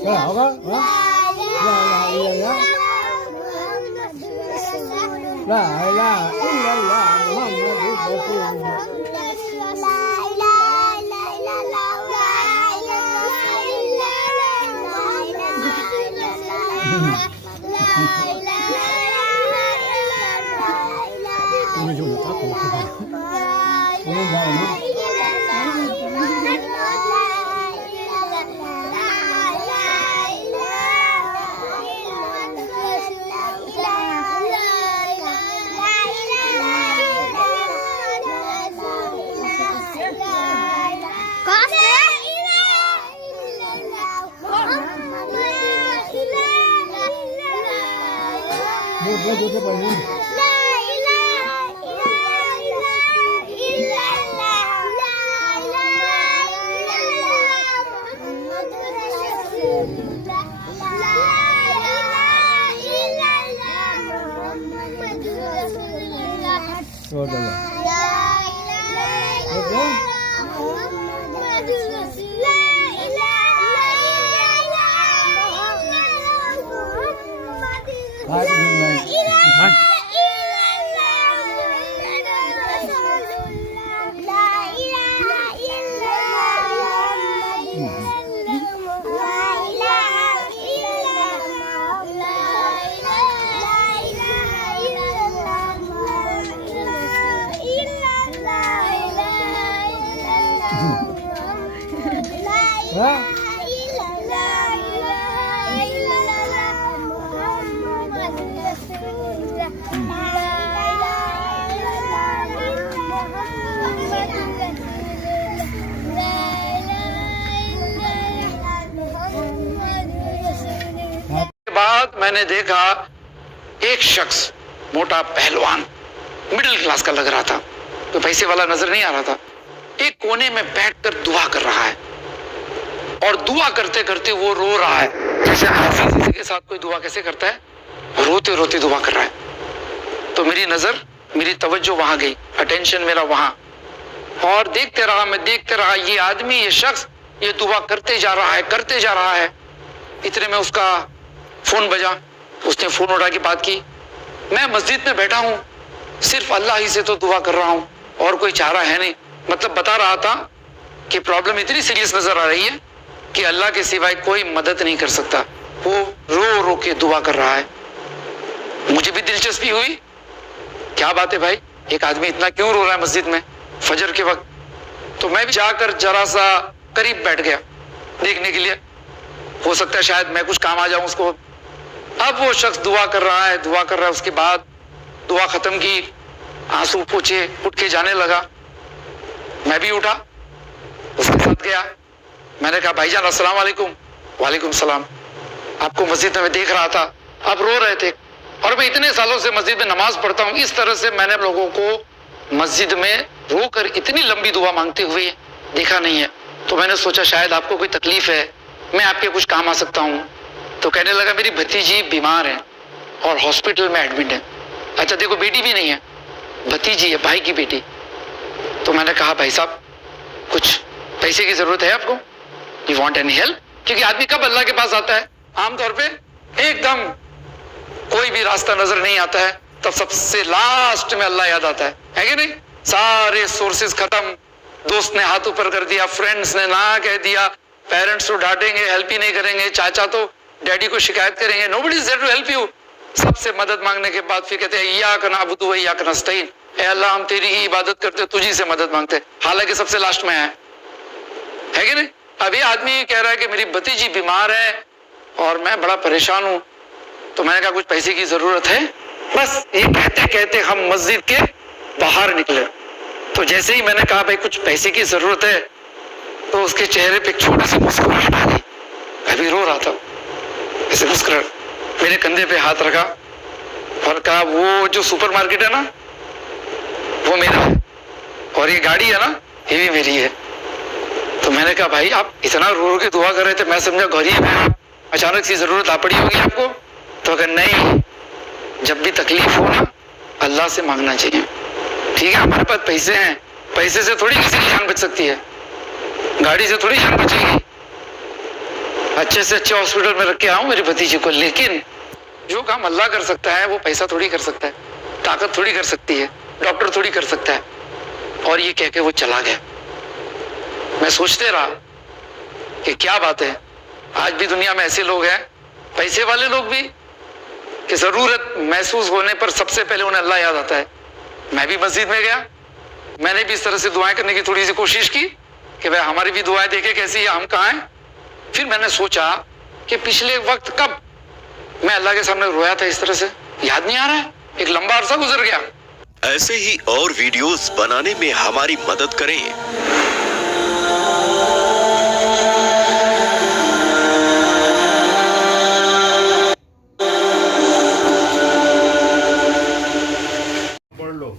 क्या होगा? ला इलाहा इल्लल्लाह, ला इलाहा इल्लल्लाह मुहम्मदुर रसूलुल्लाह। बाद मैंने देखा एक शख्स मोटा पहलवान मिडिल क्लास का लग रहा था, तो पैसे वाला नजर नहीं आ रहा था, एक कोने में बैठकर दुआ कर रहा है और दुआ करते करते वो रो रहा है। जैसे किसी के साथ कोई दुआ कैसे करता है, रोते रोते दुआ कर रहा है। तो मेरी नजर, मेरी तवज्जो वहां गई, अटेंशन मेरा वहां, और देखते रहा ये आदमी, ये शख्स ये दुआ करते जा रहा है। इतने में उसका फोन बजा, उसने फोन उठा के बात की। मैं मस्जिद में बैठा हूं, सिर्फ अल्लाह ही से तो दुआ कर रहा हूं और कोई चारा है नहीं। मतलब बता रहा था कि प्रॉब्लम इतनी सीरियस नजर आ रही है कि अल्लाह के सिवाय कोई मदद नहीं कर सकता। वो रो रो के दुआ कर रहा है। मुझे भी दिलचस्पी हुई, क्या बात है भाई, एक आदमी इतना क्यों रो रहा है मस्जिद में फजर के वक्त। तो मैं भी जाकर जरा सा करीब बैठ गया देखने के लिए, हो सकता है शायद मैं कुछ काम आ जाऊं उसको। अब वो शख्स दुआ कर रहा है। उसके बाद दुआ खत्म की, आंसू पोंछे, उठ के जाने लगा। मैं भी उठा, उसके साथ गया। मैंने कहा भाईजान अस्सलाम वालेकुम। वालेकुम सलाम। आपको मस्जिद में मैं देख रहा था, आप रो रहे थे, और मैं इतने सालों से मस्जिद में नमाज पढ़ता हूँ, इस तरह से मैंने लोगों को मस्जिद में रोकर इतनी लंबी दुआ मांगते हुए देखा नहीं है। तो मैंने सोचा शायद आपको कोई तकलीफ है, मैं आपके कुछ काम आ सकता हूँ। तो कहने लगा मेरी भतीजी बीमार है और हॉस्पिटल में एडमिट है। अच्छा देखो, बेटी भी नहीं है, भतीजी है, भाई की बेटी। तो मैंने कहा भाई साहब कुछ पैसे की जरूरत है आपको, यू वांट एनी हेल्प? क्योंकि आदमी कब अल्लाह के पास आता है, आमतौर पे एकदम कोई भी रास्ता नजर नहीं आता है, तब सबसे लास्ट में अल्लाह याद आता है कि नहीं? सारे सोर्सेज खत्म, दोस्त ने हाथ ऊपर कर दिया, फ्रेंड्स ने ना कह दिया, पेरेंट्स तो डांटेंगे, हेल्प ही नहीं करेंगे, चाचा तो डैडी को शिकायत करेंगे, nobody is there to help you. सबसे मदद मांगने के बाद फिर कहते हैं इय्याका नअबुदु व इय्याका नस्तईन, ए अल्लाह हम तेरी ही इबादत करते, तुझी से मदद मांगते, हालांकि सबसे लास्ट में है कि नहीं? अभी आदमी कह रहा है कि मेरी भतीजी बीमार है और मैं बड़ा परेशान हूं। तो मैंने कहा कुछ पैसे की जरूरत है? बस ये कहते कहते हम मस्जिद के बाहर निकले। तो जैसे ही मैंने कहा भाई कुछ पैसे की जरूरत है, तो उसके चेहरे पे एक छोटी सी मुस्कुराहट आ गई। अभी रो रहा था, ऐसे मुस्कुराहट, मेरे कंधे पे हाथ रखा और कहा वो जो सुपरमार्केट है ना वो मेरा है, और ये गाड़ी है ना ये भी मेरी है। तो मैंने कहा भाई आप इतना रो रो के दुआ कर रहे थे, मैं समझा गरीब है, अचानक सी जरूरत आ पड़ी होगी आपको। तो अगर नहीं, जब भी तकलीफ हो ना अल्लाह से मांगना चाहिए। ठीक है, हमारे पास पैसे हैं, पैसे से थोड़ी किसी की जान बच सकती है, गाड़ी से थोड़ी जान बचेगी। अच्छे से अच्छे हॉस्पिटल में रख के आऊं मेरे भतीजे को, लेकिन जो काम अल्लाह कर सकता है वो पैसा थोड़ी कर सकता है, ताकत थोड़ी कर सकती है, डॉक्टर थोड़ी कर सकता है। और ये कह के वो चला गया। मैं सोचते रहा कि क्या बात है, आज भी दुनिया में ऐसे लोग हैं, पैसे वाले लोग भी, कि जरूरत महसूस होने पर सबसे पहले उन्हें अल्लाह याद आता है। मैं भी मस्जिद में गया, मैंने भी इस तरह से दुआएं करने की थोड़ी सी कोशिश की कि भाई हमारी भी दुआएं देखे कैसी है, हम कहाँ हैं। फिर मैंने सोचा कि पिछले वक्त कब मैं अल्लाह के सामने रोया था इस तरह से, याद नहीं आ रहा है, एक लंबा अरसा गुजर गया। ऐसे ही और वीडियोस बनाने में हमारी मदद करें। पढ़ लो,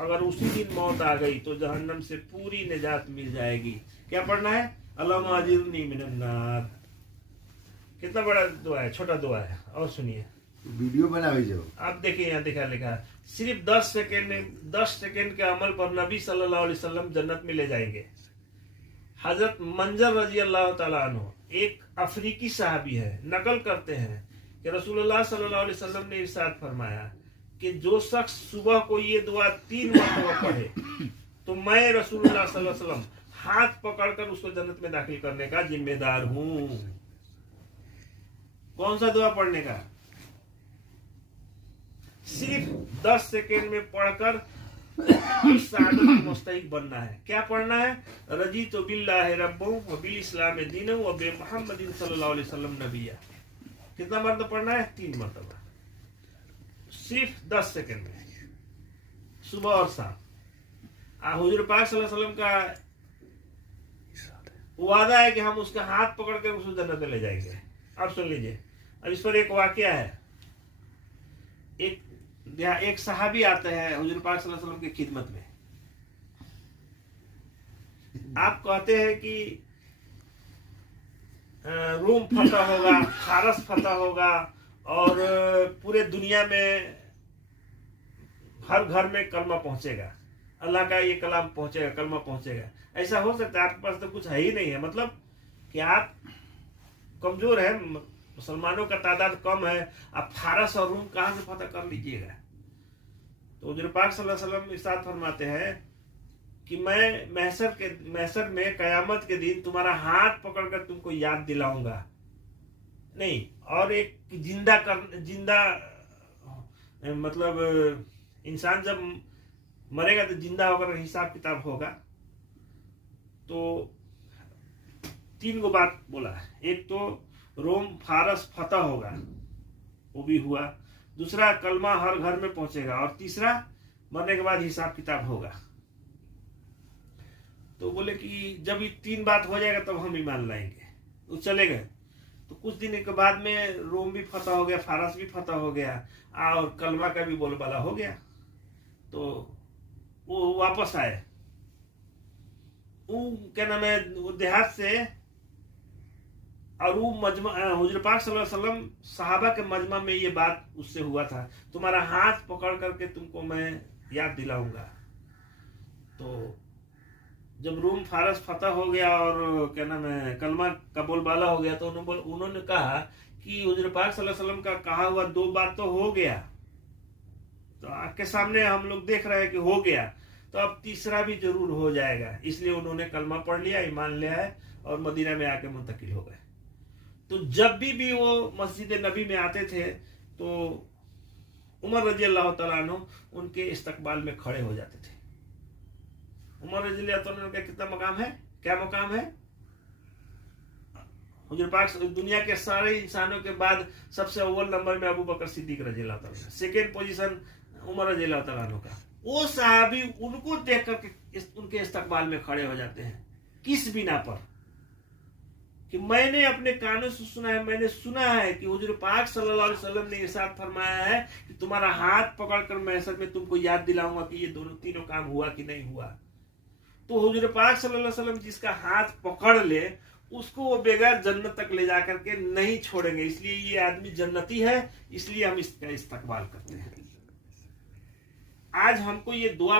अगर उसी दिन मौत आ गई तो जहन्नम से पूरी निजात मिल जाएगी। क्या पढ़ना है? अल्लाहुम्मा अजिरनी मिनन नार। कितना बड़ा दुआ है, छोटा दुआ है। और सुनिए, वीडियो बनावे जो आप देखिए यहाँ लिखा है, सिर्फ 10 सेकेंड के अमल पर नबी सल्लल्लाहु अलैहि वसल्लम जन्नत में ले जाएंगे। हजरत मंजर रजी अल्लाह ताला अन्हु एक अफ्रीकी सहाबी है, नकल करते हैं कि रसूलुल्लाह सल्लल्लाहु अलैहि वसल्लम ने इरशाद फरमाया कि जो शख्स सुबह को ये दुआ 3 मरतबा पढ़े तो मैं रसूलुल्लाह सल्लल्लाहु अलैहि वसल्लम हाथ पकड़कर उसको जन्नत में दाखिल करने का जिम्मेदार हूं। कौन सा दुआ पढ़ने का? सिर्फ 10 सेकेंड में पढ़कर सादत मुस्तहिक बनना है। क्या पढ़ना है? रजी तो बिल्लाहि रब्बो व बिल इस्लाम दीनो व बे मुहम्मदिन सल्लल्लाहु अलैहि वसल्लम नबिया। कितना मरतबा पढ़ना है? 3 मरतबा, सिर्फ 10 सेकेंड में, सुबह और शाम। हुजूर पाक सल्लल्लाहु अलैहि वसल्लम का वादा है कि हम उसका हाथ पकड़ कर उसको जन्नत में ले जाएंगे। अब सुन लीजिए, अब इस पर एक वाकया है। एक सहाबी आते हैं हुजूर पाक सल्लल्लाहु अलैहि वसल्लम की खिदमत में। आप कहते हैं कि रोम फतह होगा, फारस फतह होगा और पूरे दुनिया में हर घर में कलमा पहुंचेगा, अल्लाह का ये कलाम पहुंचेगा, कलमा पहुंचेगा। ऐसा हो सकता है? आपके पास तो कुछ है ही नहीं है, मतलब कि आप कमजोर है, मुसलमानों का तादाद कम है, आप फारस और रूम कहां से फतह कर लीजिएगा? तो हुजूर पाक सल्लल्लाहु अलैहि वसल्लम इरशाद फरमाते हैं कि मैं महशर में कयामत के दिन तुम्हारा हाथ पकड़कर तुमको याद दिलाऊंगा नहीं, और एक जिंदा मतलब इंसान जब मरेगा तो जिंदा होकर हिसाब किताब होगा। तो 3 गो बात बोला है। एक तो रोम फारस फतह होगा, वो भी हुआ। दूसरा, कलमा हर घर में पहुंचेगा। और तीसरा, मरने के बाद हिसाब किताब होगा। तो बोले कि जब ये 3 बात हो जाएगा तब हम ईमान लाएंगे। तो चले गए। तो कुछ दिन के बाद में रोम भी फतह हो गया, फारस भी फतह हो गया और कलमा का भी बोलबाला हो गया। तो वो वापस आए, वो क्या नाम है, वो देहात से, और वो मजमा हुजूर पाक सल्लल्लाहु अलैहि वसल्लम सहाबा के मजमा में ये बात उससे हुआ था, तुम्हारा हाथ पकड़ करके तुमको मैं याद दिलाऊंगा। तो जब रूम फारस फतह हो गया और क्या नाम है, कलमा का बोलबाला हो गया, तो उन्होंने कहा कि हुजूर पाक सल्लल्लाहु अलैहि वसल्लम का कहा हुआ 2 बात तो हो गया, तो आपके सामने हम लोग देख रहे हैं कि हो गया, तो अब तीसरा भी जरूर हो जाएगा। इसलिए उन्होंने कलमा पढ़ लिया, ईमान ले आए और मदीना में आके मुंतकिल हो गए। तो जब भी वो मस्जिद नबी में आते थे तो उमर रजी अल्लाह तआला अन्हु उनके इस्तकबाल में खड़े हो जाते थे। उमर रजी अल्लाह तआला अन्हु का कितना मकाम है? क्या मकाम है? हुजूर पाक दुनिया के सारे इंसानों के बाद सबसे अव्वल नंबर में अबू बकर सिद्दीक रजी अल्लाह तआला, सेकेंड पोजीशन उमर रजी अल्लाह तआला अन्हु का। वो सहाबी उनको देख कर उनके इस्तकबाल में खड़े हो जाते हैं। किस बिना पर? कि मैंने अपने कानों से सुना है, मैंने सुना है कि हुजूर पाक सल्लल्लाहु अलैहि वसल्लम ने इरशाद फरमाया है कि तुम्हारा हाथ पकड़कर महशर में तुमको याद दिलाऊंगा कि ये तीनों काम हुआ कि नहीं हुआ। तो हुजूर पाक सल्लल्लाहु अलैहि वसल्लम जिसका हाथ पकड़ ले उसको वो बेगैर जन्नत तक ले जाकर के नहीं छोड़ेंगे। इसलिए ये आदमी जन्नती है, इसलिए हम इसका इस्तकबाल करते हैं। आज हमको ये दुआ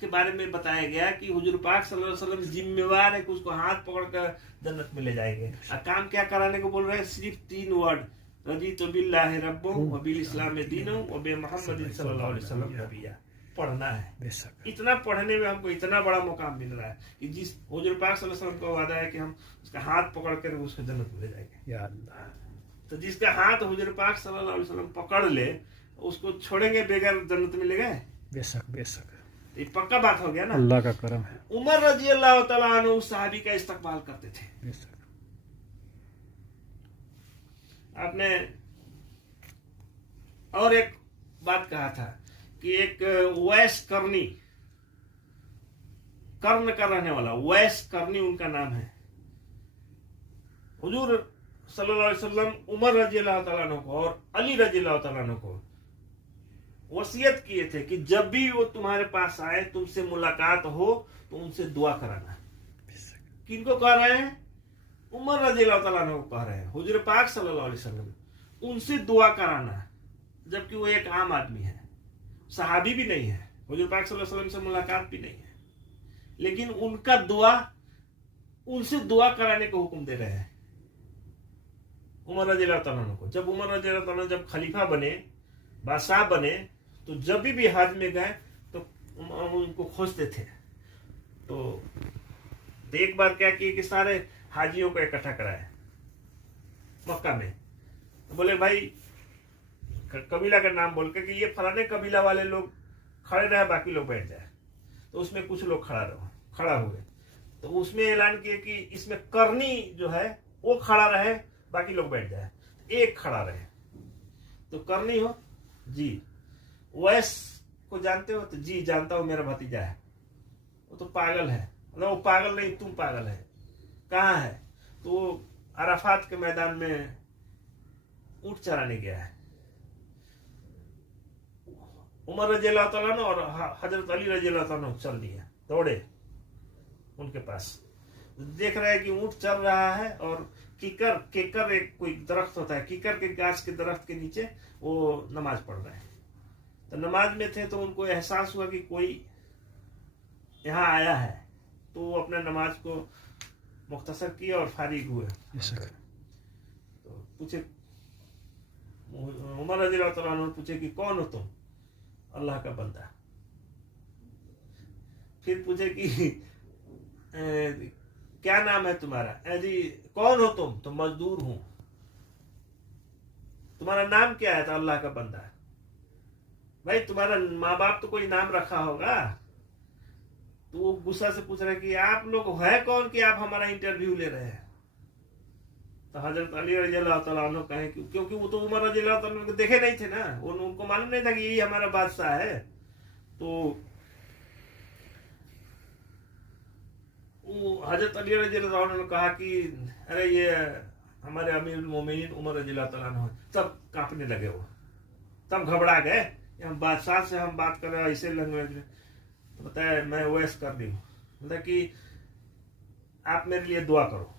के बारे में बताया गया कि हुजूर पाक सल्लल्लाहु अलैहि वसल्लम जिम्मेवार है कि उसको हाथ पकड़कर जन्नत में ले जाएंगे। और काम क्या कराने को बोल रहे हैं? सिर्फ 3 वर्ड, रज़ीतु बिल्लाहि रब्बन व बिल इस्लाम दीनन व बि मुहम्मदिन सल्लल्लाहु अलैहि वसल्लम नबिया। पढ़ना है, बेशक इतना पढ़ने में हमको इतना बड़ा मुकाम मिल रहा है कि जिस हुजूर पाक सल्लल्लाहु अलैहि वसल्लम का वादा है कि हम उसका हाथ पकड़ कर उसको जन्नत में ले जाएंगे। या अल्लाह, तो जिसका हाथ हुजूर पाक सल्लल्लाहु अलैहि वसल्लम पकड़ ले उसको छोड़ेंगे बगैर जन्नत में ले गए? बेशक बेशक, ये पक्का बात हो गया ना। अल्लाह का करम है। उमर रजी अल्लाह तआला अन्हु उस सहाबी का इस्तकबाल करते थे। बेशक आपने और एक बात कहा था कि एक वैस करनी, कर्ण का रहने वाला वैस करनी उनका नाम है। हुजूर सल्लल्लाहु अलैहि वसल्लम उमर रजी अल्लाह तआला अन्हु को और अली रजी अल्लाह तआला अन्हु को वसीयत किए थे कि जब भी वो तुम्हारे पास आए, तुमसे मुलाकात हो तो उनसे दुआ कराना। किनको कह रहे हैं? उमर रजी अल्लाह तआला अन्हु को कह रहे हैं। हुजूर पाक सल्लल्लाहु अलैहि वसल्लम उनसे दुआ कराना, जबकि वो एक आम आदमी है, सहाबी भी नहीं है, हुजूर पाक सल्लल्लाहु अलैहि वसल्लम से मुलाकात भी नहीं है, लेकिन उनका दुआ, उनसे दुआ कराने को हुक्म दे रहे हैं उमर रजी अल्लाह तआला अन्हु को। जब उमर रजी अल्लाह तआला जब खलीफा बने, बादशाह बने, तो जब भी हज में गए तो उनको खोजते थे। तो एक बार क्या किए कि सारे हाजियों को इकट्ठा कराए मक्का में। तो बोले भाई, कबीला का नाम बोल के कि ये फलाने कबीला वाले लोग खड़े रहे, बाकी लोग बैठ जाए। तो उसमें कुछ लोग खड़ा हुए। तो उसमें ऐलान किए कि इसमें करनी जो है वो खड़ा रहे, बाकी लोग बैठ जाए, एक खड़ा रहे। तो करनी हो जी, वैस को जानते हो? तो जी जानता हूं, मेरा भतीजा है। वो तो पागल है। मतलब वो पागल नहीं, तुम पागल है। कहाँ है? तो वो अराफात के मैदान में ऊंट चराने गया है। उमर रजी अल्लाह तआला अन्हु और हजरत अली रजी अल्लाह तआला अन्हु चल दिए, दौड़े उनके पास। देख रहे हैं कि ऊंट चल रहा है और केकर एक कोई दरख्त होता है, कीकर के गाछ के दरख्त के नीचे वो नमाज पढ़ रहे हैं। तो नमाज में थे तो उनको एहसास हुआ कि कोई यहाँ आया है। तो वो अपने नमाज को मुख्तसर किया और फारिग हुए। तो पूछे, उमर रज़ी अल्लाह तआला अन्हु पूछे कि कौन हो तुम? अल्लाह का बंदा। फिर पूछे कि क्या नाम है तुम्हारा? जी कौन हो तुम? तो मजदूर हूं। तुम्हारा नाम क्या है? तो अल्लाह का बंदा। भाई तुम्हारा माँ बाप तो कोई नाम रखा होगा। तो वो गुस्सा से पूछ रहे कि आप लोग है कौन कि आप हमारा इंटरव्यू ले रहे हैं? तो हजरत अली रज़ी अल्लाह तआला अन्हु कहे क्योंकि वो तो उमर रज़ी अल्लाह तआला अन्हु को देखे नहीं थे ना, उनको मालूम नहीं था कि यही हमारा बादशाह है। तो हजरत अली रज़ी अल्लाह तआला अन्हु ने कहा कि अरे ये हमारे अमीरुल मोमिनीन उमर रज़ी अल्लाह तआला अन्हु। सब कांपने लगे, वो तब घबरा गए। हम बादशाह से हम बात कर रहे हैं ऐसे लैंग्वेज में। तो बताया मैं वैस कर दी हूँ, मतलब कि आप मेरे लिए दुआ करो,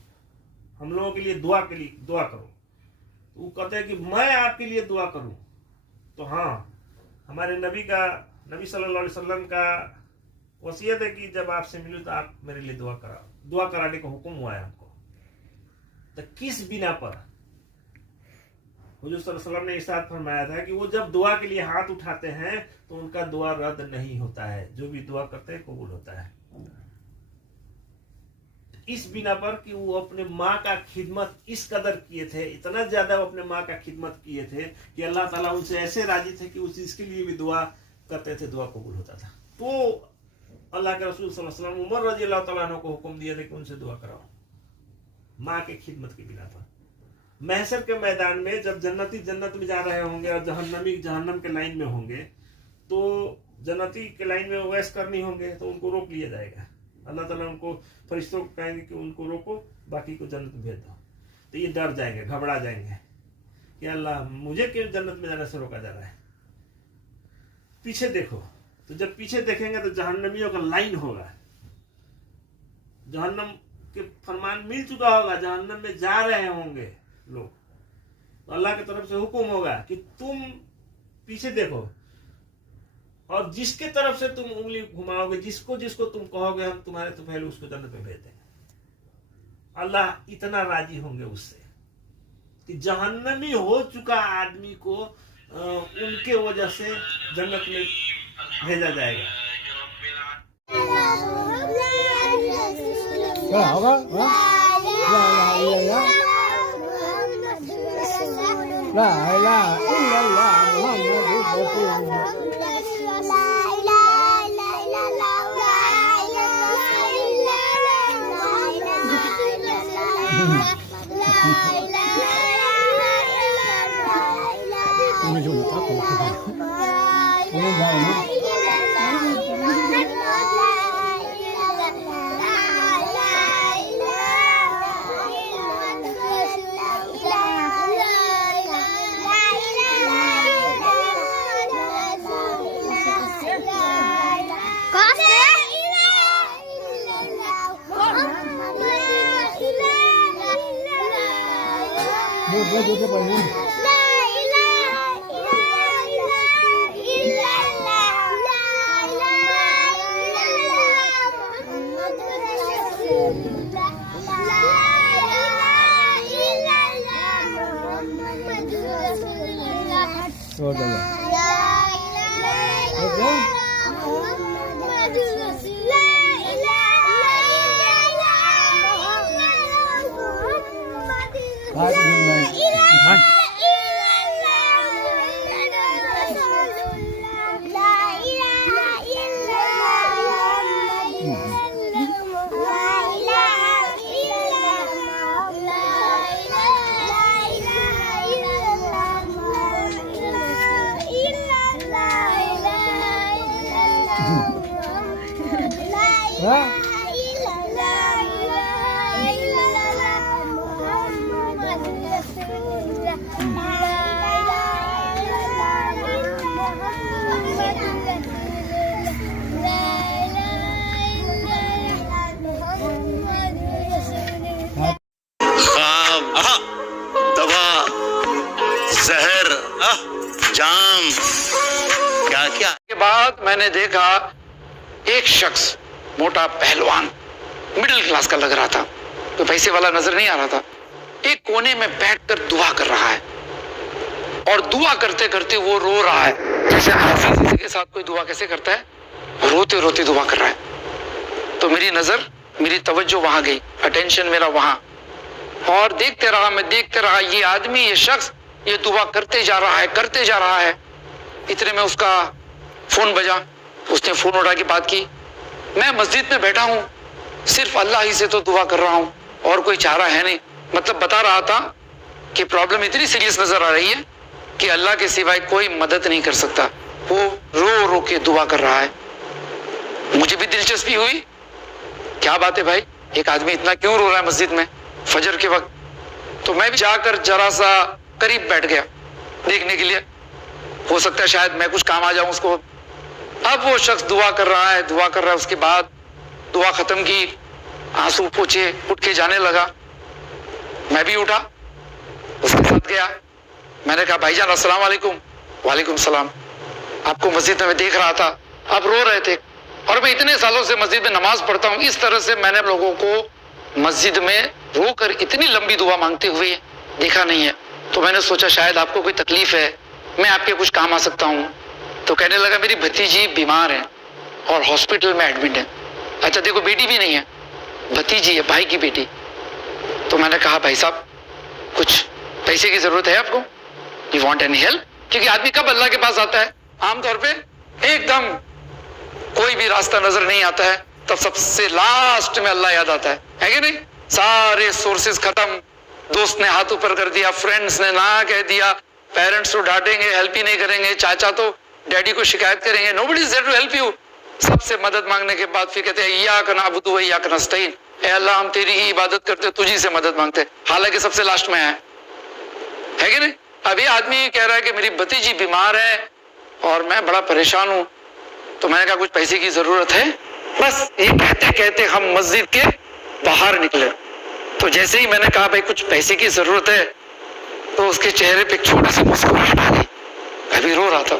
हम लोगों के लिए दुआ करो। तो वो कहते हैं कि मैं आपके लिए दुआ करूं? तो हाँ, हमारे नबी सल्लल्लाहु अलैहि वसल्लम का वसीयत है कि जब आपसे मिलूं तो आप मेरे लिए दुआ कराने का हुक्म हुआ है हमको। तो किस बिना पर हुजूर सल्लल्लाहु अलैहि वसल्लम ने इरशाद फरमाया था कि वो जब दुआ के लिए हाथ उठाते हैं तो उनका दुआ रद्द नहीं होता है, जो भी दुआ करते हैं कबूल होता है। इस बिना पर कि वो अपने माँ का खिदमत इस कदर किए थे, इतना ज्यादा वो अपने माँ का खिदमत किए थे कि अल्लाह ताला उनसे ऐसे राजी थे कि उस इसके लिए भी दुआ करते थे, दुआ कबूल होता था। तो अल्लाह के रसूल सल्लल्लाहु अलैहि वसल्लम उमर रज़ी अल्लाह तआला अन्हु को हुक्म दिया था कि उनसे दुआ कराओ, माँ के खिदमत की बिना पर। महशर के मैदान में जब जन्नती जन्नत में जा रहे होंगे और जहन्नमी जहन्नम के लाइन में होंगे, तो जन्नती के लाइन में वैस करनी होंगे तो उनको रोक लिया जाएगा। अल्लाह ताला उनको फरिश्तों को कहेंगे कि उनको रोको, बाकी को जन्नत में भेज दो। तो ये डर जाएंगे, घबरा जाएंगे कि अल्लाह मुझे क्यों जन्नत में जाने से रोका जा रहा है। पीछे देखो, तो जब पीछे देखेंगे तो जहन्नमियों का लाइन होगा। जहन्नम के फरमान मिल चुका होगा, जहन्नम में जा रहे होंगे लोग, तो अल्लाह की तरफ से हुक्म होगा कि तुम पीछे देखो और जिसके तरफ से तुम उंगली घुमाओगे, जिसको जिसको तुम कहोगे हम तुम्हारे तो पहले उसको जन्नत में भेज देंगे। अल्लाह इतना राजी होंगे उससे कि जहन्नमी हो चुका आदमी को उनके वजह से जन्नत में भेजा जाएगा। क्या होगा? ला इलाहा इल्लल्लाह मुहम्मदुर रसूलुल्लाह। 오늘 좀 닦고 오늘 봐 뭐 저거 빨리 जाम क्या क्या के बाद मैंने देखा एक शख्स मोटा पहलवान मिडिल क्लास का लग रहा था, तो पैसे वाला नजर नहीं आ रहा था, एक कोने में बैठकर दुआ कर रहा है और दुआ करते करते वो रो रहा है। जैसे किसी के साथ कोई दुआ कैसे करता है, रोते रोते दुआ कर रहा है। तो मेरी नजर, मेरी तवज्जो वहां गई, अटेंशन मेरा वहां, और देखते रहा ये आदमी, ये शख्स ये दुआ करते जा रहा है, करते जा रहा है। इतने में उसका फोन बजा, उसने फोन उठा के बात की। मैं मस्जिद में बैठा हूं, सिर्फ अल्लाह ही से तो दुआ कर रहा हूं और कोई चारा है नहीं। मतलब बता रहा था कि प्रॉब्लम इतनी सीरियस नजर आ रही है कि अल्लाह के सिवाय कोई मदद नहीं कर सकता। वो रो रो के दुआ कर रहा है। मुझे भी दिलचस्पी हुई, क्या बात है भाई, एक आदमी इतना क्यों रो रहा है मस्जिद में फजर के वक्त। तो मैं भी जाकर जरा सा करीब बैठ गया देखने के लिए, हो सकता है शायद मैं कुछ काम आ जाऊं उसको। अब वो शख्स दुआ कर रहा है, उसके बाद दुआ खत्म की, आंसू पोंछे, उठ के जाने लगा। मैं भी उठा, उसके साथ गया। मैंने कहा भाईजान अस्सलाम वालेकुम। वालेकुम सलाम। आपको मस्जिद में मैं देख रहा था, आप रो रहे थे, और मैं इतने सालों से मस्जिद में नमाज पढ़ता हूँ, इस तरह से मैंने लोगों को मस्जिद में रोकर इतनी लंबी दुआ मांगते हुए देखा नहीं है। तो मैंने सोचा शायद आपको कोई तकलीफ है, मैं आपके कुछ काम आ सकता हूँ। तो कहने लगा मेरी भतीजी बीमार है और हॉस्पिटल में एडमिट है। अच्छा देखो, बेटी भी नहीं है, भतीजी है, भाई की बेटी। तो मैंने कहा भाई साहब कुछ पैसे की जरूरत है आपको, यू वांट एनी हेल्प? क्योंकि आदमी कब अल्लाह के पास आता है, आमतौर पे एकदम कोई भी रास्ता नजर नहीं आता है, तब सबसे लास्ट में अल्लाह याद आता है कि नहीं? सारे सोर्सेज खत्म, दोस्त ने हाथ ऊपर कर दिया, फ्रेंड्स ने ना कह दिया, पेरेंट्स तो डांटेंगे, हेल्प ही नहीं करेंगे, चाचा तो डैडी को शिकायत करेंगे, nobody is there to help you. सबसे मदद मांगने के बाद फिर कहते हैं इय्याका नअबुदु व इय्याका नस्तईन, ए अल्लाह हम तेरी ही इबादत करते, तुझी से मदद मांगते, हालांकि सबसे लास्ट में है कि नहीं? अब ये आदमी कह रहा है कि मेरी भतीजी बीमार है और मैं बड़ा परेशान हूं। तो मैंने कहा कुछ पैसे की जरूरत है? बस ये कहते कहते हम मस्जिद के बाहर निकले। तो जैसे ही मैंने कहा भाई कुछ पैसे की जरूरत है, तो उसके चेहरे पे एक छोटी सी मुस्कुराहट आ गई। अभी रो रहा था,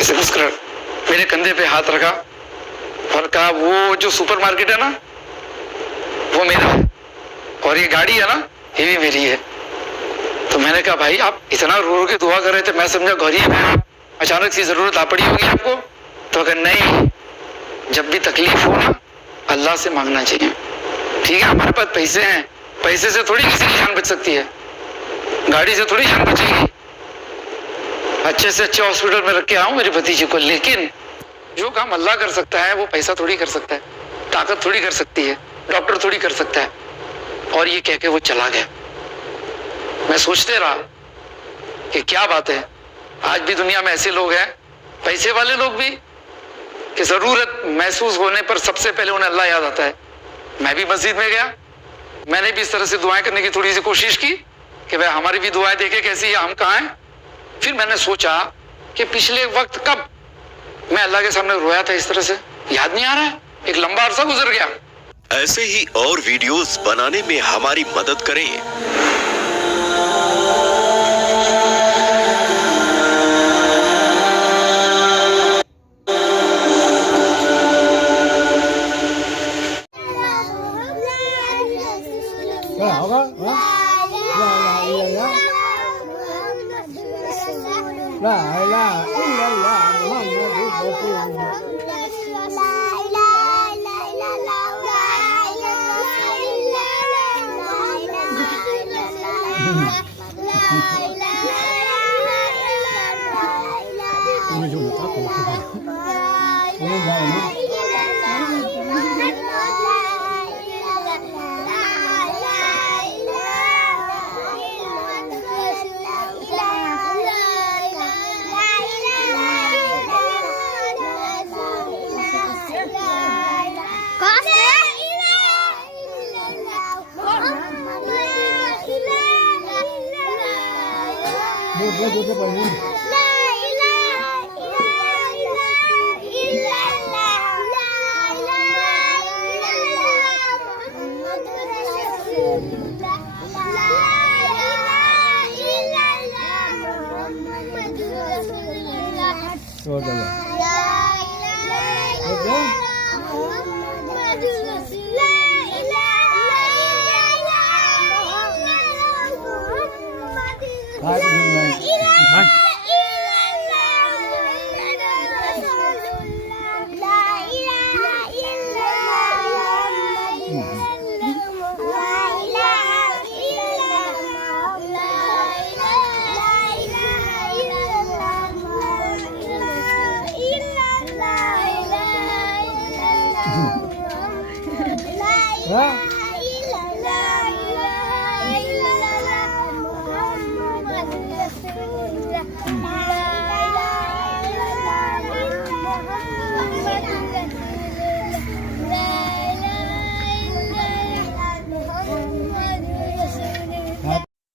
ऐसे मुस्कुराहट, मेरे कंधे पे हाथ रखा और कहा वो जो सुपरमार्केट है ना वो मेरा है और ये गाड़ी है ना ये भी मेरी है। तो मैंने कहा भाई आप इतना रो रो के दुआ कर रहे थे, मैं समझा गरीब है, अचानक सी जरूरत आ पड़ी होगी आपको। तो कहा नहीं, जब भी तकलीफ हो ना अल्लाह से मांगना चाहिए। ठीक है, हमारे पास पैसे हैं, पैसे से थोड़ी किसी की जान बच सकती है, गाड़ी से थोड़ी जान बचेगी। अच्छे से अच्छे हॉस्पिटल में रख के आऊं मेरे भतीजे को, लेकिन जो काम अल्लाह कर सकता है वो पैसा थोड़ी कर सकता है, ताकत थोड़ी कर सकती है, डॉक्टर थोड़ी कर सकता है। और ये कह के वो चला गया। मैं सोचते रहा कि क्या बात है, आज भी दुनिया में ऐसे लोग हैं, पैसे वाले लोग भी, कि जरूरत महसूस होने पर सबसे पहले उन्हें अल्लाह याद आता है। मैं भी मस्जिद में गया, मैंने भी इस तरह से दुआएं करने की थोड़ी सी कोशिश की कि भाई हमारी भी दुआएं देखे कैसी है, हम कहाँ हैं। फिर मैंने सोचा कि पिछले वक्त कब मैं अल्लाह के सामने रोया था इस तरह से, याद नहीं आ रहा है, एक लंबा अरसा गुजर गया। ऐसे ही और वीडियोस बनाने में हमारी मदद करें। क्या होगा? हाँ? ला इलाहा इल्लल्लाह मुहम्मदुर रसूलुल्लाह। 오늘 좀 닦고 오늘 나오네. 뭐 저거 봐요.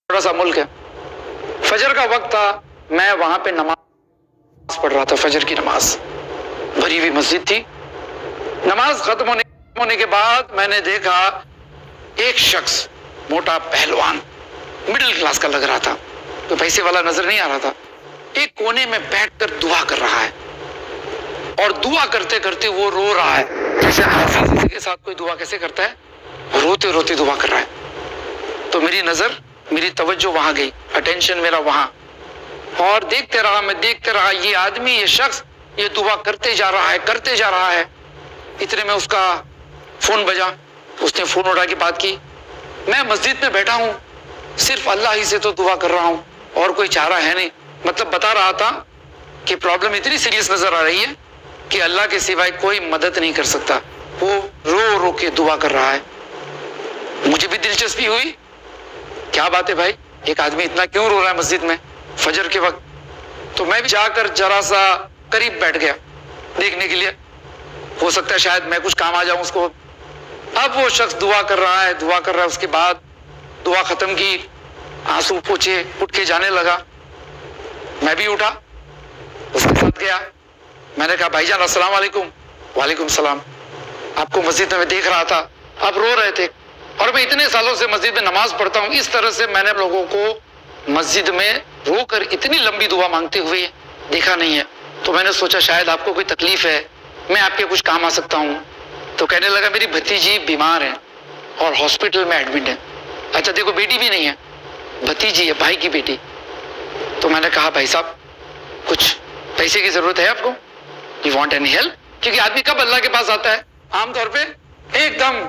थोड़ा सा मुल्क है, फजर का वक्त था, मैं वहां पे नमाज पढ़ रहा था, फजर की नमाज, भरी हुई मस्जिद थी। नमाज खत्म होने के बाद मैंने देखा एक शख्स, मोटा पहलवान, मिडिल क्लास का लग रहा था, तो पैसे वाला नजर नहीं आ रहा था, एक कोने में बैठकर दुआ कर रहा है और दुआ करते करते वो रो रहा है, जैसे हाफिज के साथ कोई दुआ कैसे करता है, रोते रोते दुआ कर रहा है। तो मेरी नजर, मेरी तवज्जो वहां गई, अटेंशन मेरा वहां, और देखते रहा, मैं देखते रहा, ये आदमी, ये शख्स ये दुआ करते जा रहा है, करते जा रहा है। इतने में उसका फोन बजा, उसने फोन उठा के बात की, मैं मस्जिद में बैठा हूं, सिर्फ अल्लाह ही से तो दुआ कर रहा हूं और कोई चारा है नहीं। मतलब बता रहा था कि प्रॉब्लम इतनी सीरियस नजर आ रही है कि अल्लाह के सिवाय कोई मदद नहीं कर सकता। वो रो रो के दुआ कर रहा है। मुझे भी दिलचस्पी हुई, क्या बात है भाई, एक आदमी इतना क्यों रो रहा है मस्जिद में फजर के वक्त। तो मैं भी जाकर जरा सा करीब बैठ गया देखने के लिए, हो सकता है शायद मैं कुछ काम आ जाऊं उसको। अब वो शख्स दुआ कर रहा है, दुआ कर रहा है, उसके बाद दुआ खत्म की, आंसू पोंछे, उठ के जाने लगा। मैं भी उठा, उसके साथ गया। मैंने कहा भाईजान अस्सलाम वालेकुम। वालेकुम सलाम। आपको मस्जिद में देख रहा था, आप रो रहे थे, और मैं इतने सालों से मस्जिद में नमाज पढ़ता हूँ, इस तरह से मैंने लोगों को मस्जिद में रोकर इतनी लंबी दुआ मांगते हुए देखा नहीं है। तो मैंने सोचा शायद आपको कोई तकलीफ है, मैं आपके कुछ काम आ सकता हूँ। तो कहने लगा मेरी भतीजी बीमार है और हॉस्पिटल में एडमिट है। अच्छा देखो, बेटी भी नहीं है, भतीजी है, भाई की बेटी। तो मैंने कहा भाई साहब कुछ पैसे की जरूरत है आपको, यू वांट एनी हेल्प? क्योंकि आदमी कब अल्लाह के पास आता है? आमतौर पे एकदम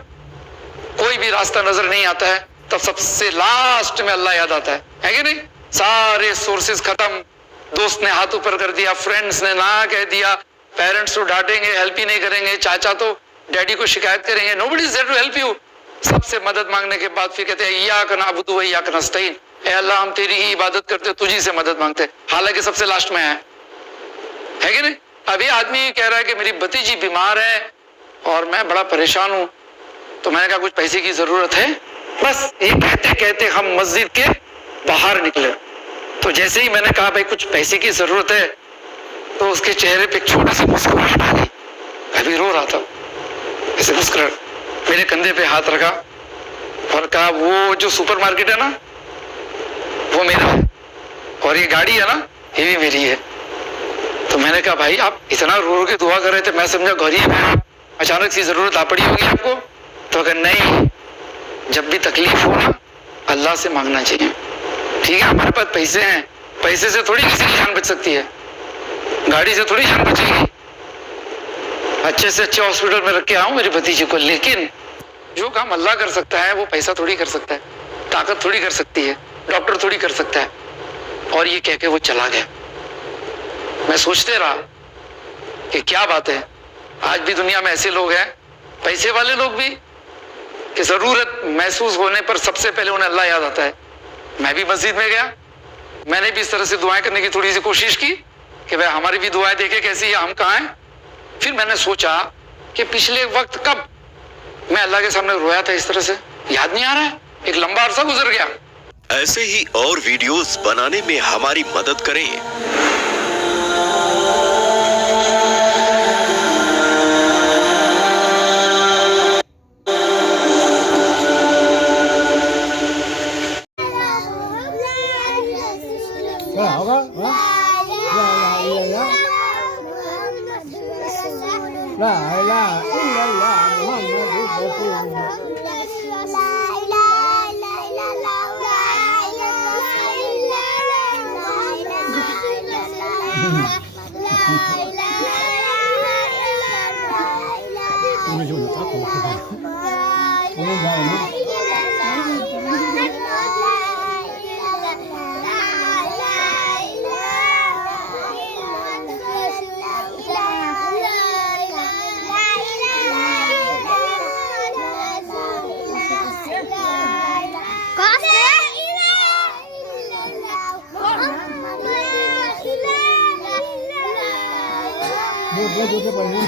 कोई भी रास्ता नजर नहीं आता है, तब सबसे लास्ट में अल्लाह याद आता है कि नहीं? सारे सोर्सेज खत्म, दोस्त ने हाथ ऊपर कर दिया, फ्रेंड्स ने ना कह दिया, पेरेंट्स तो डांटेंगे, हेल्प ही नहीं करेंगे, चाचा तो डैडी को शिकायत करेंगे, nobody is there to help you. सबसे मदद मांगने के बाद फिर कहते हैं इय्याका नअबुदु व इय्याका नस्तईन, ए अल्लाह हम तेरी ही इबादत करते, तुझी से मदद मांगते, हालांकि सबसे लास्ट में है कि नहीं? अभी आदमी कह रहा है कि मेरी भतीजी बीमार है और मैं बड़ा परेशान हूं। तो मैंने कहा कुछ पैसे की जरूरत है? बस ये कहते कहते हम मस्जिद के बाहर निकले। तो जैसे ही मैंने कहा भाई कुछ पैसे की जरूरत है, तो उसके चेहरे पे छोटी सी मुस्कुराहट आ गई। अभी रो रहा था, ऐसे मुस्कुराहट, मेरे कंधे पे हाथ रखा और कहा वो जो सुपरमार्केट है ना वो मेरा है और ये गाड़ी है ना ये भी मेरी है। तो मैंने कहा भाई आप इतना रो रो के दुआ कर रहे थे, मैं समझा गरीब है, अचानक सी जरूरत आ पड़ी होगी आपको। तो अगर नहीं, जब भी तकलीफ हो ना अल्लाह से मांगना चाहिए, ठीक है? हमारे पास पैसे हैं, पैसे से थोड़ी किसी की जान बच सकती है, गाड़ी से थोड़ी जान बचेगी। अच्छे से अच्छे हॉस्पिटल में रख के आऊं मेरी भतीजी को, लेकिन जो काम अल्लाह कर सकता है वो पैसा थोड़ी कर सकता है, ताकत थोड़ी कर सकती है, डॉक्टर थोड़ी कर सकता है। और ये कह के वो चला गया। मैं सोचते रहा कि क्या बात है, आज भी दुनिया में ऐसे लोग हैं, पैसे वाले लोग भी, कि जरूरत महसूस होने पर सबसे पहले उन्हें अल्लाह याद आता है। मैं भी मस्जिद में गया, मैंने भी इस तरह से दुआएं करने की थोड़ी सी कोशिश की कि भाई हमारी भी दुआएं देखे कैसी है, हम कहाँ हैं। फिर मैंने सोचा कि पिछले वक्त कब मैं अल्लाह के सामने रोया था इस तरह से, याद नहीं आ रहा है, एक लंबा अरसा गुजर गया। ऐसे ही और वीडियोस बनाने में हमारी मदद करें। क्या होगा? हाँ? ला इलाहा इल्लल्लाह मुहम्मदुर रसूलुल्लाह। दूसरे पढ़ने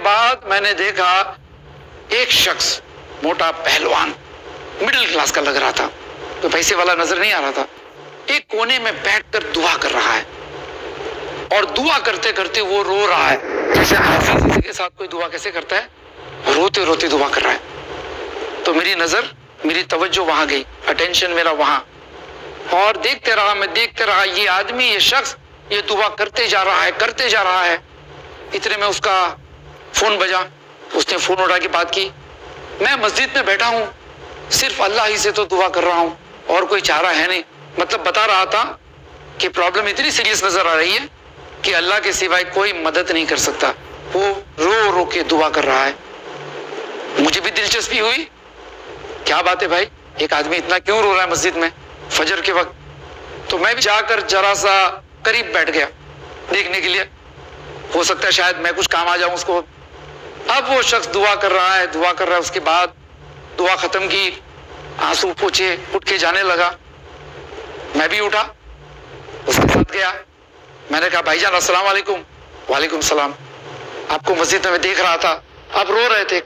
बाद मैंने देखा एक शख्स मोटा पहलवान मिडिल क्लास का लग रहा था, तो पैसे वाला नजर नहीं आ रहा था, एक कोने में बैठकर दुआ कर रहा है और दुआ करते करते वो रो रहा है। जैसे हाफिज किसी के साथ कोई दुआ कैसे करता है, रोते रोते दुआ कर रहा है। तो मेरी नजर, मेरी तवज्जो वहां गई, अटेंशन मेरा वहां, और देखते रहा, मैं देखते रहा, ये आदमी, ये शख्स ये दुआ करते जा रहा है, करते जा रहा है। इतने में उसका फोन बजा, उसने फोन उठा के बात की, मैं मस्जिद में बैठा हूँ, सिर्फ अल्लाह ही से तो दुआ कर रहा हूँ और कोई चारा है नहीं। मतलब बता रहा था कि प्रॉब्लम इतनी सीरियस नजर आ रही है कि अल्लाह के सिवाय कोई मदद नहीं कर सकता। वो रो रो के दुआ कर रहा है। मुझे भी दिलचस्पी हुई, क्या बात है भाई, एक आदमी इतना क्यों रो रहा है मस्जिद में फजर के वक्त। तो मैं भी जाकर जरा सा करीब बैठ गया देखने के लिए, हो सकता है शायद मैं कुछ काम आ जाऊं उसको। अब वो शख्स दुआ कर रहा है, दुआ कर रहा है। उसके बाद दुआ खत्म की, आंसू पोंछे, उठ के जाने लगा। मैं भी उठा, उसके साथ गया। मैंने कहा भाईजान अस्सलाम वालेकुम। वालेकुम सलाम। आपको मस्जिद में मैं देख रहा था, आप रो रहे थे,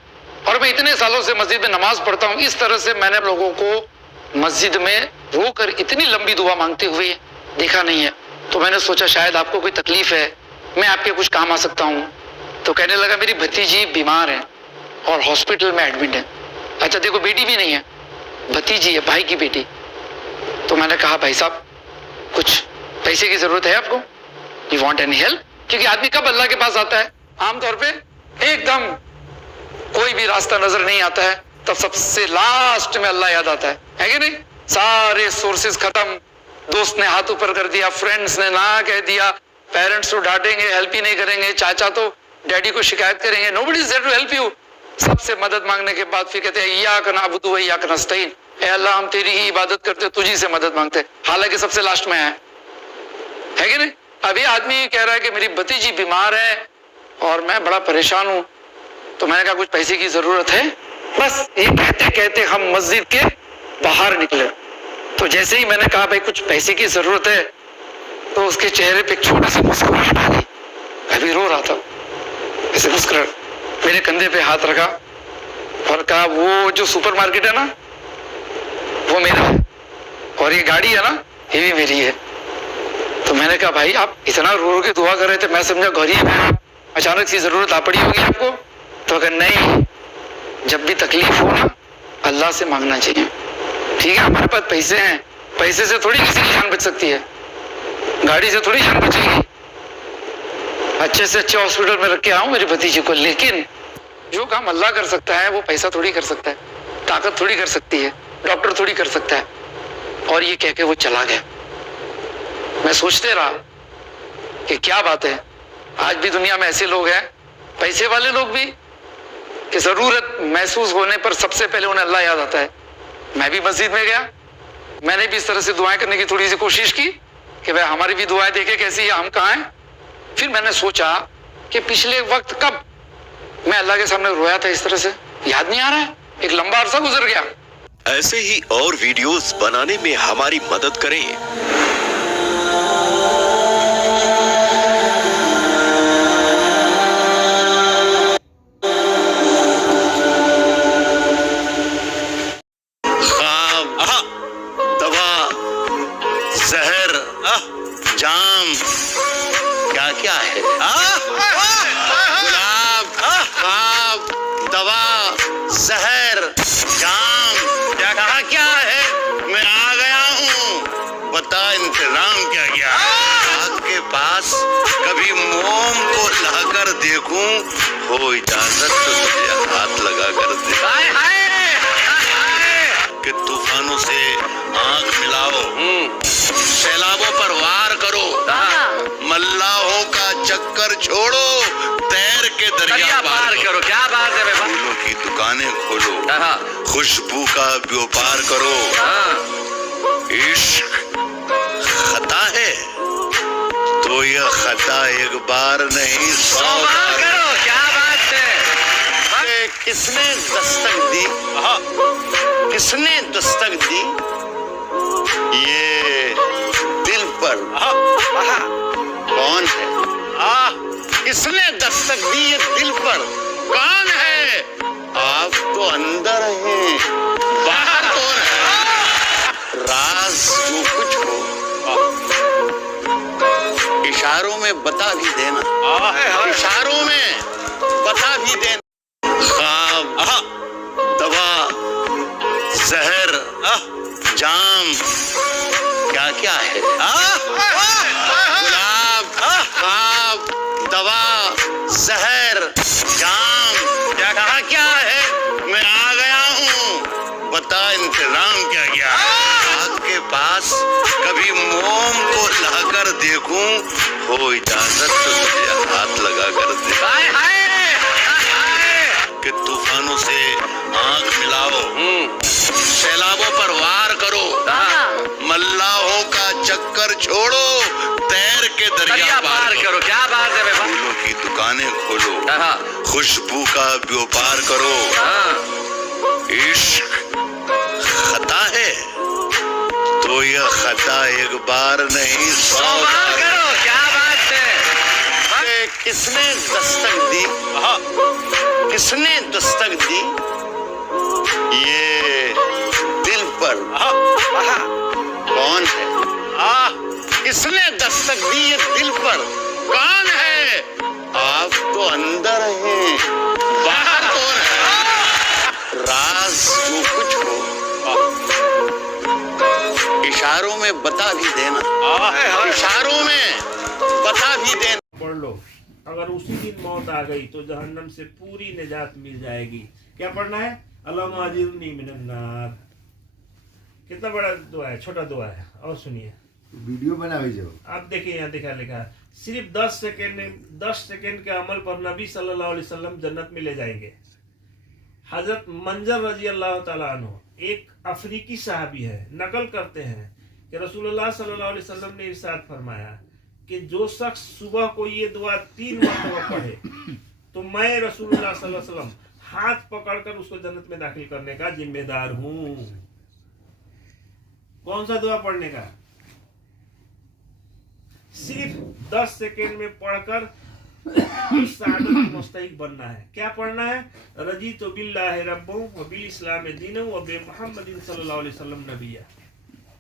और मैं इतने सालों से मस्जिद में नमाज पढ़ता हूँ, इस तरह से मैंने लोगों को मस्जिद में रोकर इतनी लंबी दुआ मांगते हुए देखा नहीं है। तो मैंने सोचा शायद आपको कोई तकलीफ है, मैं आपके कुछ काम आ सकता हूँ। तो कहने लगा मेरी भतीजी बीमार है और हॉस्पिटल में एडमिट है। अच्छा देखो, बेटी भी नहीं है, भतीजी है, भाई की बेटी। तो मैंने कहा भाई साहब कुछ पैसे की जरूरत है आपको, यू वांट एनी हेल्प? क्योंकि आदमी कब अल्लाह के पास आता है, आमतौर पे एकदम कोई भी रास्ता नजर नहीं आता है, तब सबसे लास्ट में अल्लाह याद आता है कि नहीं? सारे सोर्सेज खत्म, दोस्त ने हाथ ऊपर कर दिया, फ्रेंड्स ने ना कह दिया, पेरेंट्स तो डांटेंगे, हेल्प ही नहीं करेंगे, चाचा तो डैडी को शिकायत करेंगे, nobody is there to help you. सबसे मदद मांगने के बाद फिर कहते हैं इय्याक नअबुदु व इय्याक नस्तईन, ए अल्लाह हम तेरी ही इबादत करते, तुझी से मदद मांगते, हालांकि सबसे लास्ट में है कि नहीं? अभी आदमी कह रहा है कि मेरी भतीजी बीमार है और मैं बड़ा परेशान हूं। तो मैंने कहा कुछ पैसे की जरूरत है? बस ये कहते कहते हम मस्जिद के बाहर निकले। तो जैसे ही मैंने कहा भाई कुछ पैसे की जरूरत है, तो उसके चेहरे पे एक छोटा सा मुस्कुराहट आ गई। अभी रो रहा था, ऐसे मुस्कुराहट, मेरे कंधे पे हाथ रखा और कहा वो जो सुपरमार्केट है ना वो मेरा है, और ये गाड़ी है ना ये भी मेरी है। तो मैंने कहा भाई आप इतना रो रो के दुआ कर रहे थे, मैं समझा गरीब है, अचानक सी जरूरत आ पड़ी होगी आपको। तो अगर नहीं, जब भी तकलीफ हो ना अल्लाह से मांगना चाहिए, ठीक है? हमारे पास पैसे हैं, पैसे से थोड़ी किसी की जान बच सकती है, गाड़ी से थोड़ी जान बचेगी। अच्छे से अच्छे हॉस्पिटल में रख के आऊं मेरी भतीजी को, लेकिन जो काम अल्लाह कर सकता है वो पैसा थोड़ी कर सकता है, ताकत थोड़ी कर सकती है, डॉक्टर थोड़ी कर सकता है। और ये कह के वो चला गया। मैं सोचते रहा कि क्या बात है, आज भी दुनिया में ऐसे लोग हैं, पैसे वाले लोग भी, कि जरूरत महसूस होने पर सबसे पहले उन्हें अल्लाह याद आता है। मैं भी मस्जिद में गया, मैंने भी इस तरह से दुआएं करने की थोड़ी सी कोशिश की कि भाई हमारी भी दुआएं देखे कैसी है, हम कहाँ हैं। फिर मैंने सोचा कि पिछले वक्त कब मैं अल्लाह के सामने रोया था इस तरह से, याद नहीं आ रहा है, एक लंबा अरसा गुजर गया। ऐसे ही और वीडियोस बनाने में हमारी मदद करें। जहर, जाम, क्या क्या है? गुलाब, ख्वाब, दवा, जहर, जाम, क्या कहा क्या है? मैं आ गया हूँ, बता इंतजाम क्या क्या है? आपके पास कभी मोम को लाकर देखूं, हो इजाजत तो मुझे हाथ लगा कर दे। कि तूफानों से आंख मिलाओ, सैलाबों पर वार करो, मल्लाहों का चक्कर छोड़ो, तैर के दरिया पार करो। क्या बात है? फूलों की दुकानें खोलो, खुशबू का व्यापार करो। इश्क खता है तो यह खता एक बार नहीं 100 बार करो। क्या बात है? किसने दस्तक दी? किसने दस्तक दी ये दिल पर? कौन है? किसने दस्तक दी ये दिल पर? कौन है? आप तो अंदर हैं, बाहर कौन है? राज जो कुछ हो इशारों में बता भी देना, इशारों में बता भी देना। ख्वाब, दवा, जहर, जाम, क्या क्या है? गुलाब, ख्वाब, दवा, जहर, जाम, क्या हूँ, हो इजाजत तो मुझे हाथ लगा कर दे। हाय हाय कि तूफानों से आंख मिलाओ, सैलाबों पर वार करो, मल्लाहों का चक्कर छोड़ो, तैर के दरिया पार करो। क्या बात है बेटा। फूलों की दुकानें खोलो, खुशबू का व्यापार करो। इश्क खता है तो यह खता एक बार नहीं 100 बार करो। क्या बात है। किसने दस्तक दी, किसने दस्तक दी ये दिल पर, कौन है? किसने दस्तक दी ये दिल पर, कौन है? आप तो अंदर हैं, बाहर कौन है? राज जो कुछ हो इशारों में बता भी देना, इशारों में बता भी देना। पढ़ लो, अगर उसी दिन मौत आ गई तो जहन्नम से पूरी निजात मिल जाएगी। क्या पढ़ना है? अल्लाहुम्मा अजिरनी मिनन नार। कितना बड़ा दुआ है, छोटा दुआ है। और सुनिए, वीडियो बनावे जो आप देखिए यहाँ लिखा है सिर्फ 10 सेकेंड के अमल पर नबी सल्लल्लाहु अलैहि वसल्लम जन्नत में ले जाएंगे। हजरत मंजर रजी अल्लाह ताला अन्हु एक अफ्रीकी सहाबी है, नकल करते हैं कि रसूलुल्लाह सल्लल्लाहु अलैहि वसल्लम ने इरशाद फरमाया कि जो शख्स सुबह को ये दुआ 3 मरतबा पढ़े तो मैं रसूलुल्लाह सल्लल्लाहु अलैहि वसल्लम हाथ पकड़कर उसको जन्नत में दाखिल करने का जिम्मेदार हूं। कौन सा दुआ पढ़ने का? सिर्फ 10 सेकेंड में पढ़कर मुस्तहिक बनना है। क्या पढ़ना है? रजी तो बिल्लाहि रब्बो व बिल इस्लाम दीनो व बि मुहम्मदिन सल्लल्लाहु अलैहि वसल्लम नबिया।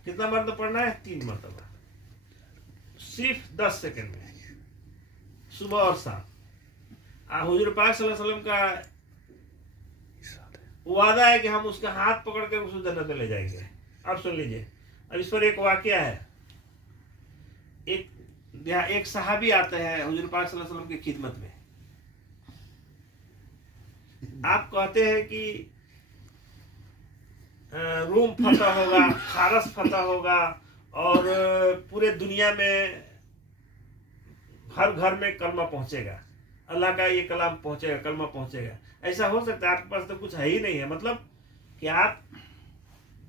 कितना मरतबा पढ़ना है? 3 मरतबा, सिर्फ 10 सेकेंड में, सुबह और शाम। हुजूर पाक सल्लल्लाहु अलैहि वसल्लम का वादा है कि हम उसका हाथ पकड़ कर उसको जन्नत में ले जाएंगे। अब सुन लीजिए, अब इस पर एक वाकया है। एक सहाबी आते हैं हुजूर पाक सल्लल्लाहु अलैहि वसल्लम की खिदमत में। आप कहते हैं कि रोम फतह होगा, फारस फतह होगा और पूरे दुनिया में हर घर में कलमा पहुंचेगा, अल्लाह का ये कलाम पहुंचेगा, कलमा पहुंचेगा। ऐसा हो सकता है? आपके पास तो कुछ है ही नहीं है, मतलब कि आप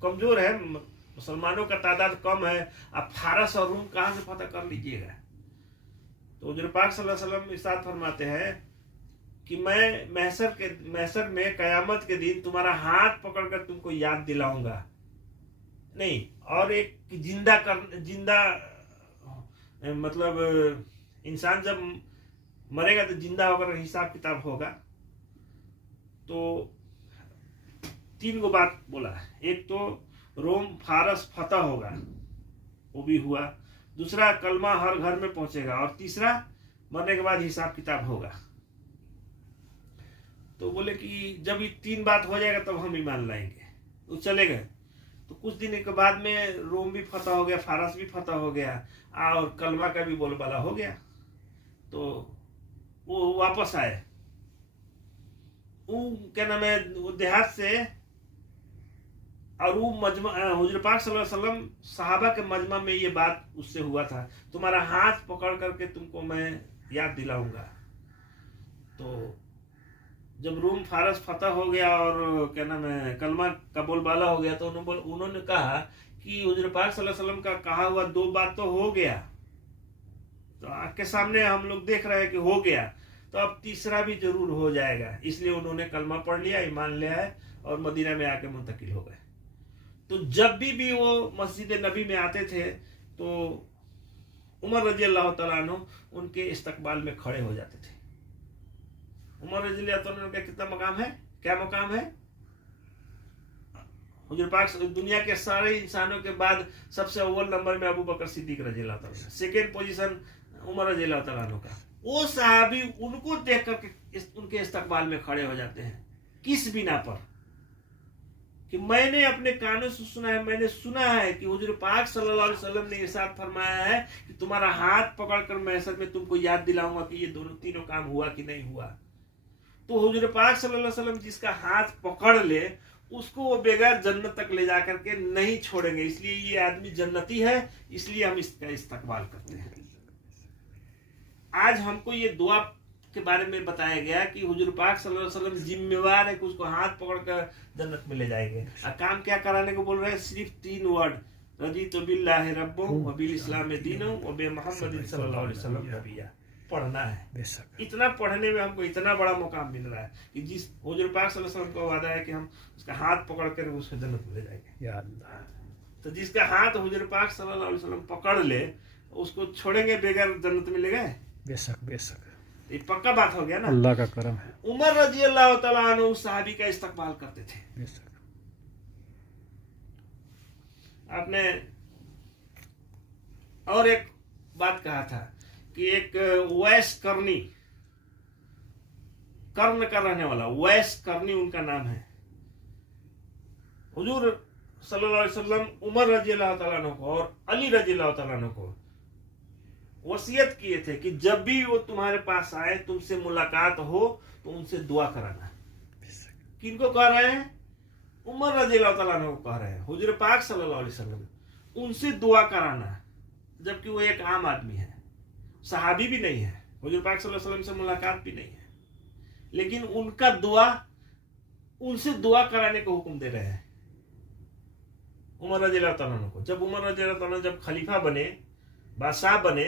कमजोर है, मुसलमानों का तादाद कम है, आप फारस और रूम कहां से फतह कर लीजिएगा? तो हुजूर पाक सल्लल्लाहु अलैहि वसल्लम इरशाद फरमाते हैं कि मैं महशर में कयामत के दिन तुम्हारा हाथ पकड़कर तुमको याद दिलाऊंगा नहीं, और एक जिंदा मतलब इंसान जब मरेगा तो जिंदा होकर हिसाब किताब होगा। तो 3 गो बात बोला है। एक तो रोम फारस फतह होगा, वो भी हुआ। दूसरा, कलमा हर घर में पहुंचेगा। और तीसरा, मरने के बाद हिसाब किताब होगा। तो बोले कि जब ये 3 बात हो जाएगा तब हम ईमान लाएंगे। तो चले गए। तो कुछ दिन के बाद में रोम भी फतह हो गया, फारस भी फतह हो गया और कलमा का भी बोलबाला हो गया। तो वो वापस आए, वो क्या नाम है, वो देहात से, और वो मजमा हुजूर पाक सल्लल्लाहु अलैहि वसल्लम सहाबा के मजमा में ये बात उससे हुआ था, तुम्हारा हाथ पकड़ करके तुमको मैं याद दिलाऊंगा। तो जब रूम फारस फतह हो गया और क्या नाम है कलमा का बोलबाला हो गया, तो उन्होंने कहा कि हुजूर पाक सल्लल्लाहु अलैहि वसल्लम का कहा हुआ 2 बात तो हो गया, तो आँख के सामने हम लोग देख रहे हैं कि हो गया, तो अब तीसरा भी जरूर हो जाएगा। इसलिए उन्होंने कलमा पढ़ लिया, ईमान ले आए और मदीना में आके मुंतकिल हो गए। तो जब भी वो मस्जिद नबी में आते थे तो उमर रजी अल्लाह तआला अन्हु उनके इस्तकबाल में खड़े हो जाते थे। उमर रजी अल्लाह तआला अन्हु का कितना मकाम है? क्या मकाम है? हुजूर पाक दुनिया के सारे इंसानों के बाद सबसे अव्वल नंबर में अबू बकर सिद्दीक रजी अल्लाह तआला, सेकेंड पोजीशन उमर रजी अल्लाह तआला अन्हु का। वो सहाबी उनको देख करके उनके इस्तकबाल में खड़े हो जाते हैं। किस बिना पर? कि मैंने अपने कानों से सुना है, मैंने सुना है कि हुजूर पाक सल्लल्लाहु अलैहि वसल्लम ने इरशाद फरमाया है कि तुम्हारा हाथ पकड़कर महशर में तुमको याद दिलाऊंगा कि ये तीनों काम हुआ कि नहीं हुआ। तो हुजूर पाक सल्लल्लाहु अलैहि वसल्लम जिसका हाथ पकड़ ले उसको वो बेगैर जन्नत तक ले जाकर के नहीं छोड़ेंगे। इसलिए ये आदमी जन्नती है, इसलिए हम इसका इस्तकबाल करते हैं। आज हमको ये दुआ के बारे में बताया गया कि हुजूर पाक सल्लल्लाहु अलैहि वसल्लम जिम्मेवार है कि उसको हाथ पकड़ कर जन्नत में ले जाएंगे। और काम क्या कराने को बोल रहे हैं? सिर्फ 3 वर्ड, रज़ीतु बिल्लाहि रब्बन व बिल इस्लाम दीनन व बि मुहम्मदिन सल्लल्लाहु अलैहि वसल्लम नबिया। पढ़ना है, इतना पढ़ने में हमको इतना बड़ा मुकाम मिल रहा है कि जिस हुजूर पाक सल्लल्लाहु अलैहि वसल्लम का वादा है कि हम उसका हाथ पकड़ कर उसको जन्नत में ले जाएंगे। या अल्लाह, तो जिसका हाथ हुजूर पाक सल्लल्लाहु अलैहि वसल्लम पकड़ ले उसको छोड़ेंगे बगैर जन्नत में ले गए? बेशक बेशक, ये पक्का बात हो गया ना। अल्लाह का करम है। उमर रजी अल्लाह तआला अन्हु उस सहाबी का इस्तकबाल करते थे। बेशक, आपने और एक बात कहा था कि एक वैस करनी, कर्ण का रहने वाला वैस करनी उनका नाम है। हुजूर सल्लल्लाहु अलैहि वसल्लम उमर रजी अल्लाह तआला अन्हु को और अली रजी अल्लाह तआला अन्हु को वसीयत किए थे कि जब भी वो तुम्हारे पास आए, तुमसे मुलाकात हो तो उनसे दुआ कराना। किनको कह रहे हैं? उमर रजी अल्लाह तआला अन्हु को कह रहे हैं। हुजूर पाक सल्लल्लाहु अलैहि वसल्लम उनसे दुआ कराना, जबकि वो एक आम आदमी है, सहाबी भी नहीं है, हुजूर पाक सल्लल्लाहु अलैहि वसल्लम से मुलाकात भी नहीं है, लेकिन उनका दुआ, उनसे दुआ कराने को हुक्म दे रहे हैं उमर रजी अल्लाह तआला अन्हु को। जब उमर रजी अल्लाह तआला जब खलीफा बने, बादशाह बने,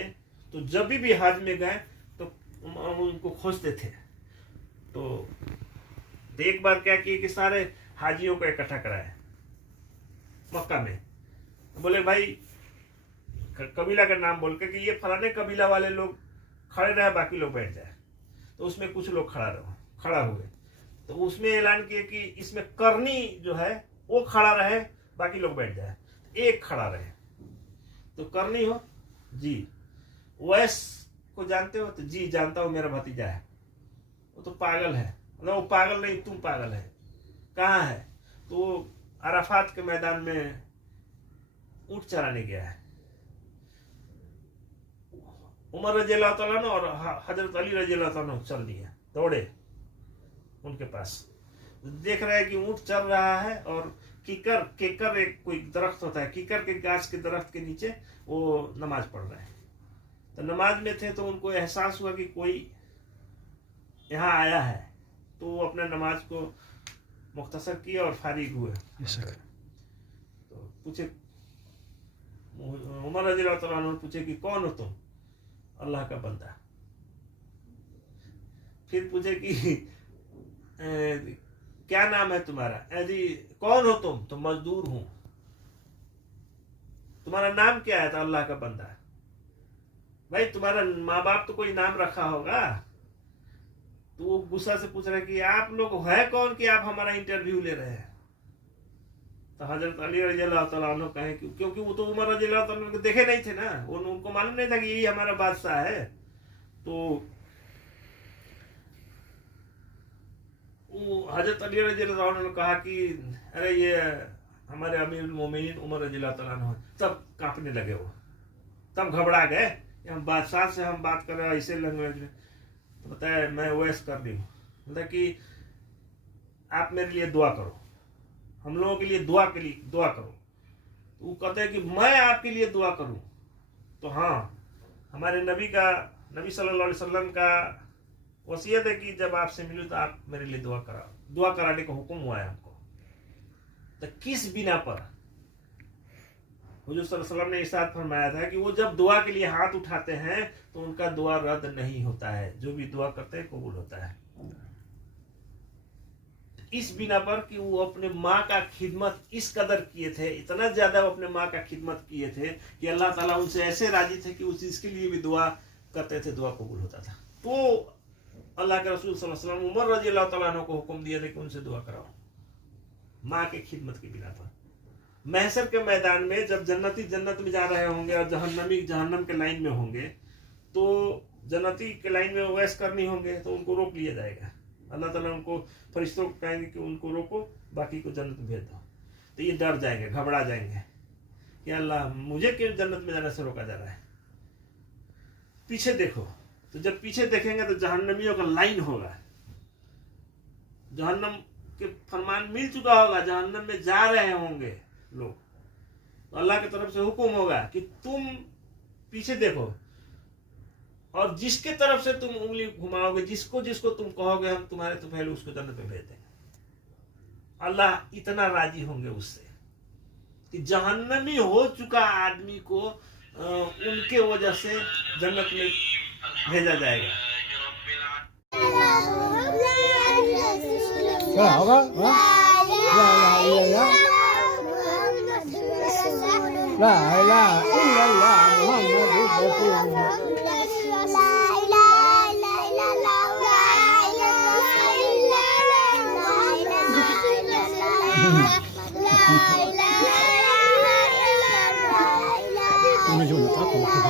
तो जब भी हज में गए तो उनको खोजते थे। तो एक बार क्या किए कि सारे हाजियों को इकट्ठा कराए मक्का में। बोले भाई, कबीला का नाम बोल के कि ये फलाने कबीला वाले लोग खड़े रहे, बाकी लोग बैठ जाए। तो उसमें कुछ लोग खड़ा हुए। तो उसमें ऐलान किए कि इसमें करनी जो है वो खड़ा रहे, बाकी लोग बैठ जाए। एक खड़ा रहे। तो करनी हो जी, वैस को जानते हो? तो जी जानता हूँ, मेरा भतीजा है। वो तो पागल है। मतलब वो पागल नहीं, तुम पागल है। कहाँ है? तो वो अराफात के मैदान में ऊँट चराने गया है। उमर रजी अल्लाह तआला अन्हु और हजरत अली रजी अल्लाह तआला अन्हु चल दिए, दौड़े उनके पास। देख रहे हैं कि ऊँट चल रहा है और केकर एक कोई दरख्त होता है, कीकर के गाछ के दरख्त के नीचे वो नमाज पढ़ रहे हैं। तो नमाज में थे तो उनको एहसास हुआ कि कोई यहाँ आया है। तो वो अपने नमाज को मुख्तसर किया और फारिग हुए। तो पूछे, उमर रज़ी अल्लाह तआला अन्हु पूछे कि कौन हो तुम? अल्लाह का बंदा। फिर पूछे कि क्या नाम है तुम्हारा? यदि कौन हो तुम? तो मजदूर हूं। तुम्हारा नाम क्या है? तो अल्लाह का बंदा। भाई तुम्हारा माँ बाप तो कोई नाम रखा होगा। तो वो गुस्सा से पूछ रहे कि आप लोग है कौन कि आप हमारा इंटरव्यू ले रहे हैं? तो हजरत अली रज़ी अल्लाह तआला अन्हु कहे क्योंकि वो तो उमर रज़ी अल्लाह तआला अन्हु को देखे नहीं थे ना, उनको मालूम नहीं था कि यही हमारा बादशाह है। तो हजरत अली रज़ी अल्लाह तआला अन्हु ने कहा कि अरे ये हमारे अमीरुल मोमिनीन उमर रज़ी अल्लाह तआला अन्हु। तब कांपने लगे वो, तब घबरा गए। हम बादशाह से हम बात कर रहे हैं ऐसे लैंग्वेज में। तो बताया मैं वैस कर दी हूँ, मतलब कि आप मेरे लिए दुआ करो, हम लोगों के लिए दुआ करो। तो वो कहते हैं कि मैं आपके लिए दुआ करूं? तो हाँ, हमारे नबी सल्लल्लाहु अलैहि वसल्लम का वसीयत है कि जब आपसे मिलूं तो आप मेरे लिए दुआ कराने का हुक्म हुआ है हमको। तो किस बिना पर हुजूर सल्लल्लाहु अलैहि वसल्लम ने इरशाद फरमाया था कि वो जब दुआ के लिए हाथ उठाते हैं तो उनका दुआ रद्द नहीं होता है, जो भी दुआ करते हैं कबूल होता है। इस बिना पर कि वो अपने माँ का खिदमत इस कदर किए थे, इतना ज्यादा वो अपने माँ का खिदमत किए थे कि अल्लाह ताला उनसे ऐसे राजी थे कि उस चीज के लिए भी दुआ करते थे, दुआ कबूल होता था। तो अल्लाह के रसूल सल्लल्लाहु अलैहि वसल्लम उमर रज़ी अल्लाह तआला अन्हु को हुक्म दिया था कि उनसे दुआ कराओ, माँ के खिदमत की बिना पर। महशर के मैदान में जब जन्नती जन्नत में जा रहे होंगे और जहन्नमी जहन्नम के लाइन में होंगे, तो जन्नती के लाइन में वैस करनी होंगे तो उनको रोक लिया जाएगा। अल्लाह ताला उनको फरिश्तों को कहेंगे कि उनको रोको, बाकी को जन्नत में भेज दो। तो ये डर जाएंगे, घबरा जाएंगे कि अल्लाह मुझे क्यों जन्नत में जाने से रोका जा रहा है। पीछे देखो, तो जब पीछे देखेंगे तो जहन्नमियों का लाइन होगा। जहन्नम के फरमान मिल चुका होगा, जहन्नम में जा रहे होंगे लोग, तो अल्लाह की तरफ से हुक्म होगा कि तुम पीछे देखो और जिसके तरफ से तुम उंगली घुमाओगे, जिसको जिसको तुम कहोगे हम तुम्हारे तो पहले उसको जन्नत में भेज देंगे। अल्लाह इतना राजी होंगे उससे कि जहन्नमी हो चुका आदमी को उनके वजह से जन्नत में भेजा जाएगा। क्या होगा? ला इलाहा इल्लल्लाह मुहम्मदुर रसूलुल्लाह। 오늘 좀 따뜻해.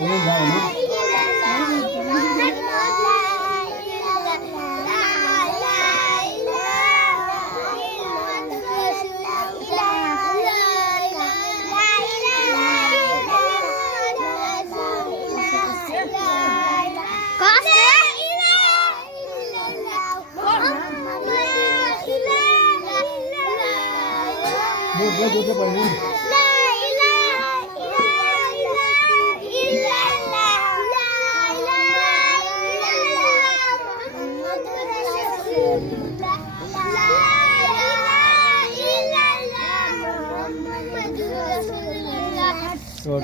오늘 뭐 जो पढ़ने so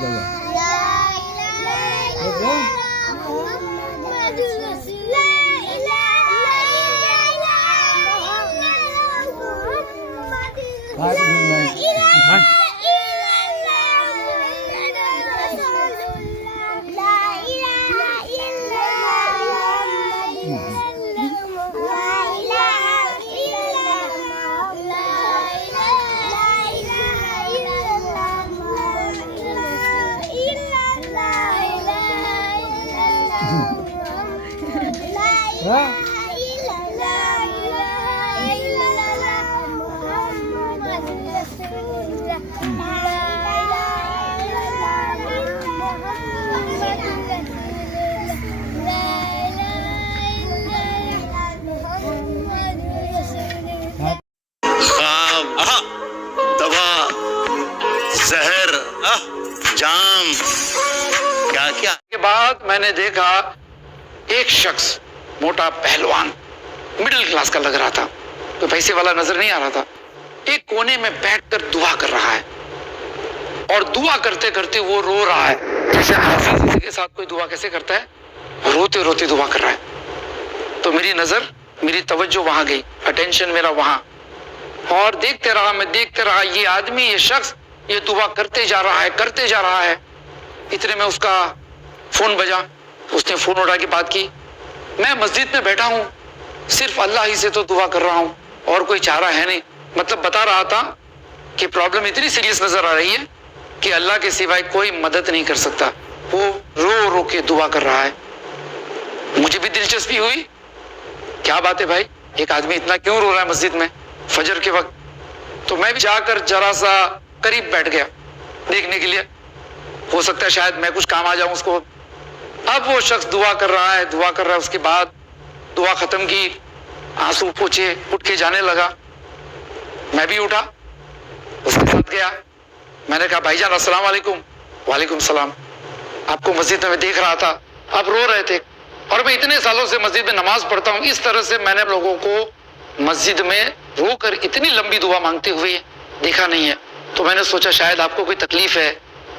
जहर जाम क्या क्या के बाद मैंने देखा एक शख्स मोटा पहलवान मिडिल क्लास का लग रहा था, तो पैसे वाला नजर नहीं आ रहा था, एक कोने में बैठकर दुआ कर रहा है और दुआ करते करते वो रो रहा है। जैसे हाफिज के साथ कोई दुआ कैसे करता है, रोते रोते दुआ कर रहा है। तो मेरी नजर, मेरी तवज्जो वहां गई, अटेंशन मेरा वहां, और देखते रहा ये आदमी, ये शख्स ये दुआ करते जा रहा है, करते जा रहा है। इतने में उसका फोन बजा, उसने फोन उठा के बात की। मैं मस्जिद में बैठा हूं, सिर्फ अल्लाह ही से तो दुआ कर रहा हूं और कोई चारा है नहीं। मतलब बता रहा था कि प्रॉब्लम इतनी सीरियस नजर आ रही है कि अल्लाह के सिवाय कोई मदद नहीं कर सकता। वो रो रो के दुआ कर रहा है। मुझे भी दिलचस्पी हुई, क्या बात है भाई, एक आदमी इतना क्यों रो रहा है मस्जिद में फजर के वक्त। तो मैं भी जाकर जरा सा करीब बैठ गया देखने के लिए, हो सकता है शायद मैं कुछ काम आ जाऊं उसको। अब वो शख्स दुआ कर रहा है, उसके बाद दुआ खत्म की, आंसू पोंछे, उठ के जाने लगा। मैं भी उठा, उसके साथ गया। मैंने कहा भाईजान अस्सलाम वालेकुम। वालेकुम सलाम। आपको मस्जिद में मैं देख रहा था, आप रो रहे थे, और मैं इतने सालों से मस्जिद में नमाज पढ़ता हूँ, इस तरह से मैंने लोगों को मस्जिद में रोकर इतनी लंबी दुआ मांगते हुए देखा नहीं है। तो मैंने सोचा शायद आपको कोई तकलीफ है,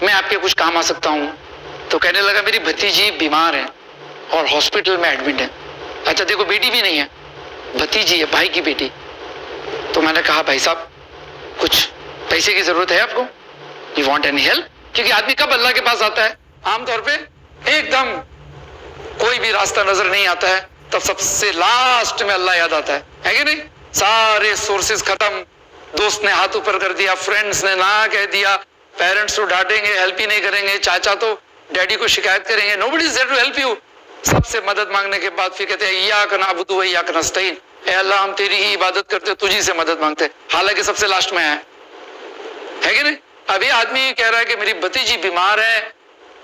मैं आपके कुछ काम आ सकता हूँ। तो कहने लगा मेरी भतीजी बीमार है और हॉस्पिटल में एडमिट है। अच्छा देखो, बेटी भी नहीं है, भतीजी है, भाई की बेटी। तो मैंने कहा भाई साहब कुछ पैसे की जरूरत है आपको, यू वांट एनी हेल्प? क्योंकि आदमी कब अल्लाह के पास आता है, आमतौर पे एकदम कोई भी रास्ता नजर नहीं आता है, तब सबसे लास्ट में अल्लाह याद आता है कि नहीं? सारे सोर्सेज खत्म, दोस्त ने हाथ ऊपर कर दिया, फ्रेंड्स ने ना कह दिया, पेरेंट्स तो डांटेंगे, हेल्प ही नहीं करेंगे, चाचा तो डैडी को शिकायत करेंगे, nobody is there to help you. सबसे मदद मांगने के बाद फिर कहते हैं इय्याका नअबुदु व इय्याका नस्तईन, ए अल्लाह हम तेरी ही इबादत करते, तुझी से मदद मांगते, हालांकि सबसे लास्ट में है कि नहीं? अभी आदमी कह रहा है कि मेरी भतीजी बीमार है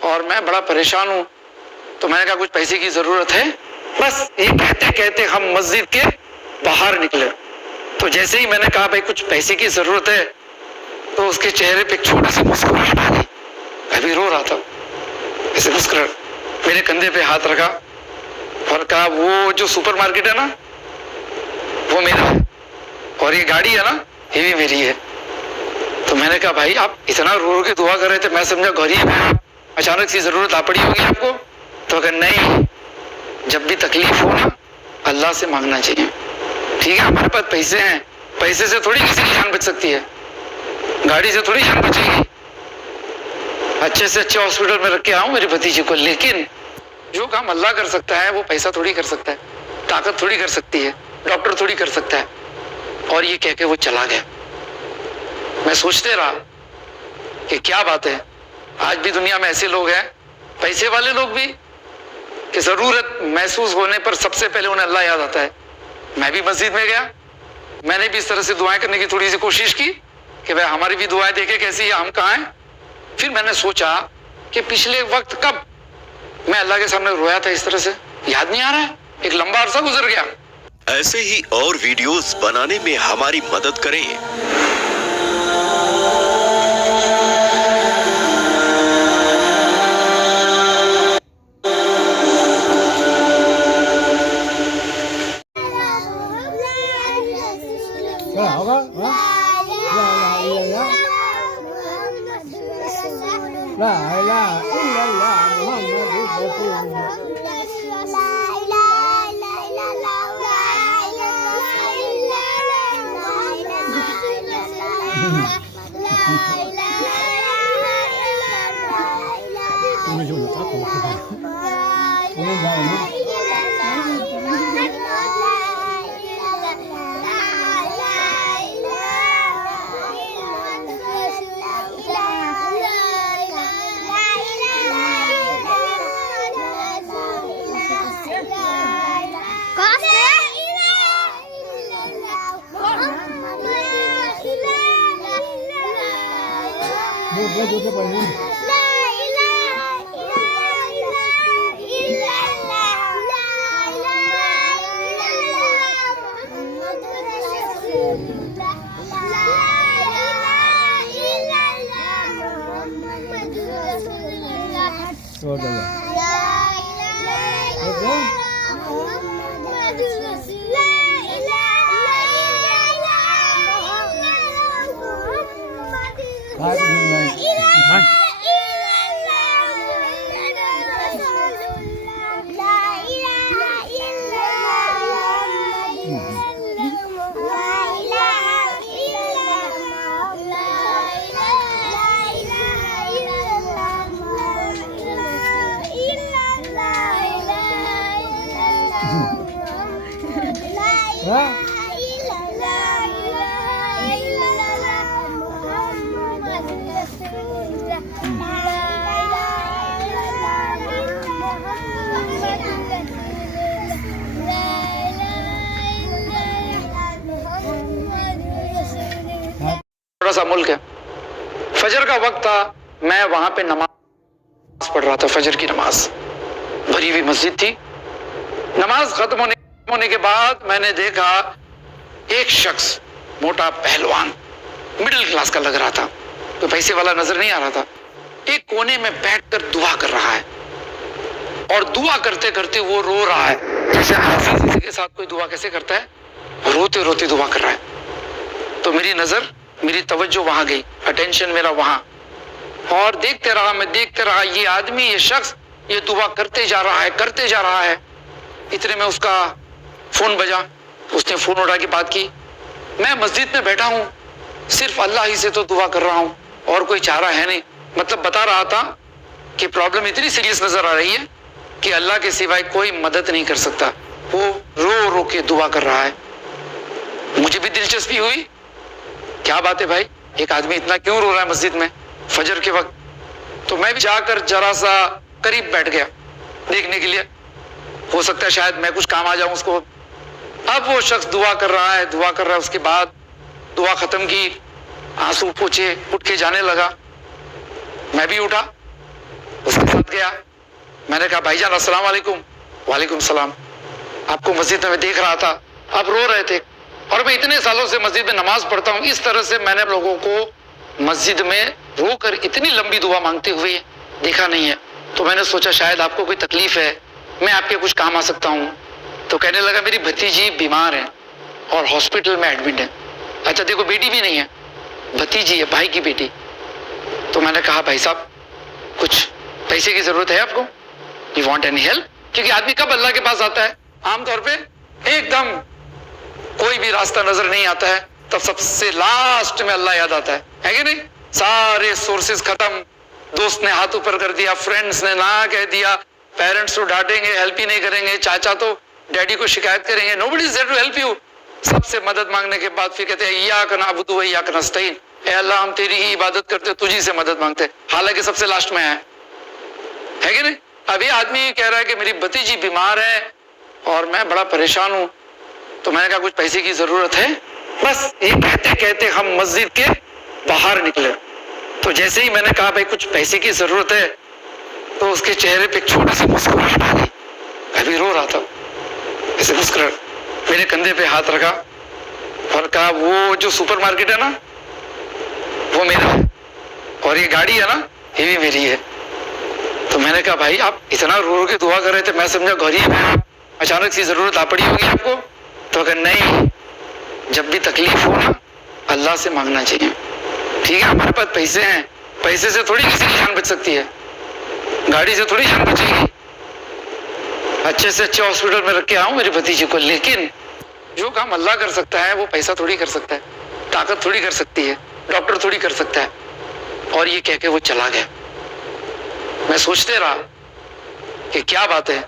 और मैं बड़ा परेशान हूं। तो मैंने कहा कुछ पैसे की जरूरत है? बस ये कहते कहते हम मस्जिद के बाहर निकले। तो जैसे ही मैंने कहा भाई कुछ पैसे की जरूरत है, तो उसके चेहरे पे एक छोटी सी मुस्कुराहट आ गई। अभी रो रहा था, ऐसे मुस्कुराहट, मेरे कंधे पे हाथ रखा और कहा वो जो सुपरमार्केट है ना वो मेरा है और ये गाड़ी है ना ये भी मेरी है। तो मैंने कहा भाई आप इतना रो रो के दुआ कर रहे थे, मैं समझा गरीब है, अचानक सी जरूरत आ पड़ी होगी आपको। तो अगर नहीं, जब भी तकलीफ हो ना अल्लाह से मांगना चाहिए। ठीक है, हमारे पास पैसे हैं, पैसे से थोड़ी किसी की जान बच सकती है, गाड़ी से थोड़ी जान बचेगी। अच्छे से अच्छे हॉस्पिटल में रख के आऊं मेरे भतीजे को, लेकिन जो काम अल्लाह कर सकता है वो पैसा थोड़ी कर सकता है, ताकत थोड़ी कर सकती है, डॉक्टर थोड़ी कर सकता है। और ये कह के वो चला गया। मैं सोचते रहा कि क्या बात है, आज भी दुनिया में ऐसे लोग हैं, पैसे वाले लोग भी, कि जरूरत महसूस होने पर सबसे पहले उन्हें अल्लाह याद आता है। मैं भी मस्जिद में गया, मैंने भी इस तरह से दुआएं करने की थोड़ी सी कोशिश की कि भाई हमारी भी दुआएं देखे कैसी है, हम कहाँ हैं। फिर मैंने सोचा कि पिछले वक्त कब मैं अल्लाह के सामने रोया था इस तरह से, याद नहीं आ रहा है, एक लंबा अरसा गुजर गया। ऐसे ही और वीडियोस बनाने में हमारी मदद करें। क्या होगा? हाँ? ला इलाहा इल्लल्लाह मुहम्मदुर रसूलुल्लाह। 오늘 좀 닦고 오늘 뭐 뭐 좋게 빨리 थोड़ा सा मुल्क है, फजर का वक्त था, मैं वहां पे नमाज पढ़ रहा था, फजर की नमाज, भरी हुई मस्जिद थी। नमाज खत्म होने के बाद मैंने देखा एक शख्स, मोटा पहलवान, मिडिल क्लास का लग रहा था, तो पैसे वाला नजर नहीं आ रहा था, एक कोने में बैठकर दुआ कर रहा है। और दुआ करते करते वो रो रहा है, जैसे हाफिज के साथ कोई दुआ कैसे करता है, रोते रोते दुआ कर रहा है। तो मेरी नजर, मेरी तवज्जो वहां गई, अटेंशन मेरा वहां, और देखते रहा, मैं देखते रहा, ये आदमी, ये शख्स ये दुआ करते जा रहा है, करते जा रहा है। इतने में उसका फोन बजा, उसने फोन उठा के बात की, मैं मस्जिद में बैठा हूं, सिर्फ अल्लाह ही से तो दुआ कर रहा हूं और कोई चारा है नहीं। मतलब बता रहा था कि प्रॉब्लम इतनी सीरियस नजर आ रही है कि अल्लाह के सिवाय कोई मदद नहीं कर सकता। वो रो रो के दुआ कर रहा है। मुझे भी दिलचस्पी हुई, क्या बात है भाई, एक आदमी इतना क्यों रो रहा है मस्जिद में फजर के वक्त। तो मैं भी जाकर जरा सा करीब बैठ गया देखने के लिए, हो सकता है शायद मैं कुछ काम आ जाऊं उसको। अब वो शख्स दुआ कर रहा है, दुआ कर रहा है, उसके बाद दुआ खत्म की, आंसू पोंछे, उठ के जाने लगा। मैं भी उठा, उसके साथ गया। मैंने कहा भाईजान अस्सलाम वालेकुम। वालेकुम सलाम। आपको मस्जिद में मैं देख रहा था, आप रो रहे थे, और मैं इतने सालों से मस्जिद में नमाज पढ़ता हूँ, इस तरह से मैंने लोगों को मस्जिद में रोकर इतनी लंबी दुआ मांगते हुए देखा नहीं है। तो मैंने सोचा शायद आपको कोई तकलीफ है, मैं आपके कुछ काम आ सकता हूँ। तो कहने लगा मेरी भतीजी बीमार है और हॉस्पिटल में एडमिट है। अच्छा देखो, बेटी भी नहीं है, भतीजी है, भाई की बेटी। तो मैंने कहा भाई साहब कुछ पैसे की जरूरत है आपको, यू वांट एनी हेल्प? क्योंकि आदमी कब अल्लाह के पास आता है? आमतौर पे एकदम कोई भी रास्ता नजर नहीं आता है, तब सबसे लास्ट में अल्लाह याद आता है कि नहीं? सारे सोर्सेज खत्म, दोस्त ने हाथ ऊपर कर दिया, फ्रेंड्स ने ना कह दिया, पेरेंट्स तो डांटेंगे, हेल्प ही नहीं करेंगे, चाचा तो डैडी को शिकायत करेंगे, nobody is there to help you. सबसे मदद मांगने के बाद फिर कहते हैं इय्याका नअबुदु व इय्याका नस्तईन, ए अल्लाह हम तेरी ही इबादत करते, तुझी से मदद मांगते, हालांकि सबसे लास्ट में है कि नहीं? अभी आदमी कह रहा है कि मेरी भतीजी बीमार है और मैं बड़ा परेशान हूं। तो मैंने कहा कुछ पैसे की जरूरत है? बस ये कहते कहते हम मस्जिद के बाहर निकले। तो जैसे ही मैंने कहा भाई कुछ पैसे की जरूरत है, तो उसके चेहरे पे छोटी सी मुस्कुराहट आ गई। अभी रो रहा था, ऐसे मुस्कुराहट, मेरे कंधे पे हाथ रखा और कहा वो जो सुपरमार्केट है ना वो मेरा है, और ये गाड़ी है ना ये भी मेरी है। तो मैंने कहा भाई आप इतना रो रो के दुआ कर रहे थे, मैं समझा गरीब है, अचानक सी जरूरत आ पड़ी होगी आपको। तो अगर नहीं, जब भी तकलीफ हो ना अल्लाह से मांगना चाहिए। ठीक है, हमारे पास पैसे हैं, पैसे से थोड़ी किसी की जान बच सकती है, गाड़ी से थोड़ी जान बचेगी। अच्छे से अच्छे हॉस्पिटल में रख के आऊं मेरी भतीजी को, लेकिन जो काम अल्लाह कर सकता है वो पैसा थोड़ी कर सकता है, ताकत थोड़ी कर सकती है, डॉक्टर थोड़ी कर सकता है। और ये कह के वो चला गया। मैं सोचते रहा कि क्या बात है,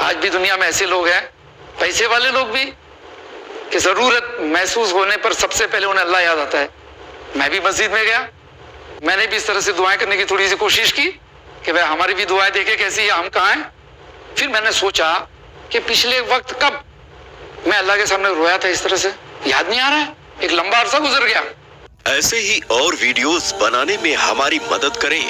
आज भी दुनिया में ऐसे लोग हैं, पैसे वाले लोग भी, कि जरूरत महसूस होने पर सबसे पहले उन्हें अल्लाह याद आता है। मैं भी मस्जिद में गया, मैंने भी इस तरह से दुआएं करने की थोड़ी सी कोशिश की कि भाई हमारी भी दुआएं देखे कैसी है, हम कहाँ हैं। फिर मैंने सोचा कि पिछले वक्त कब मैं अल्लाह के सामने रोया था इस तरह से, याद नहीं आ रहा है, एक लंबा अरसा गुजर गया। ऐसे ही और वीडियोस बनाने में हमारी मदद करें।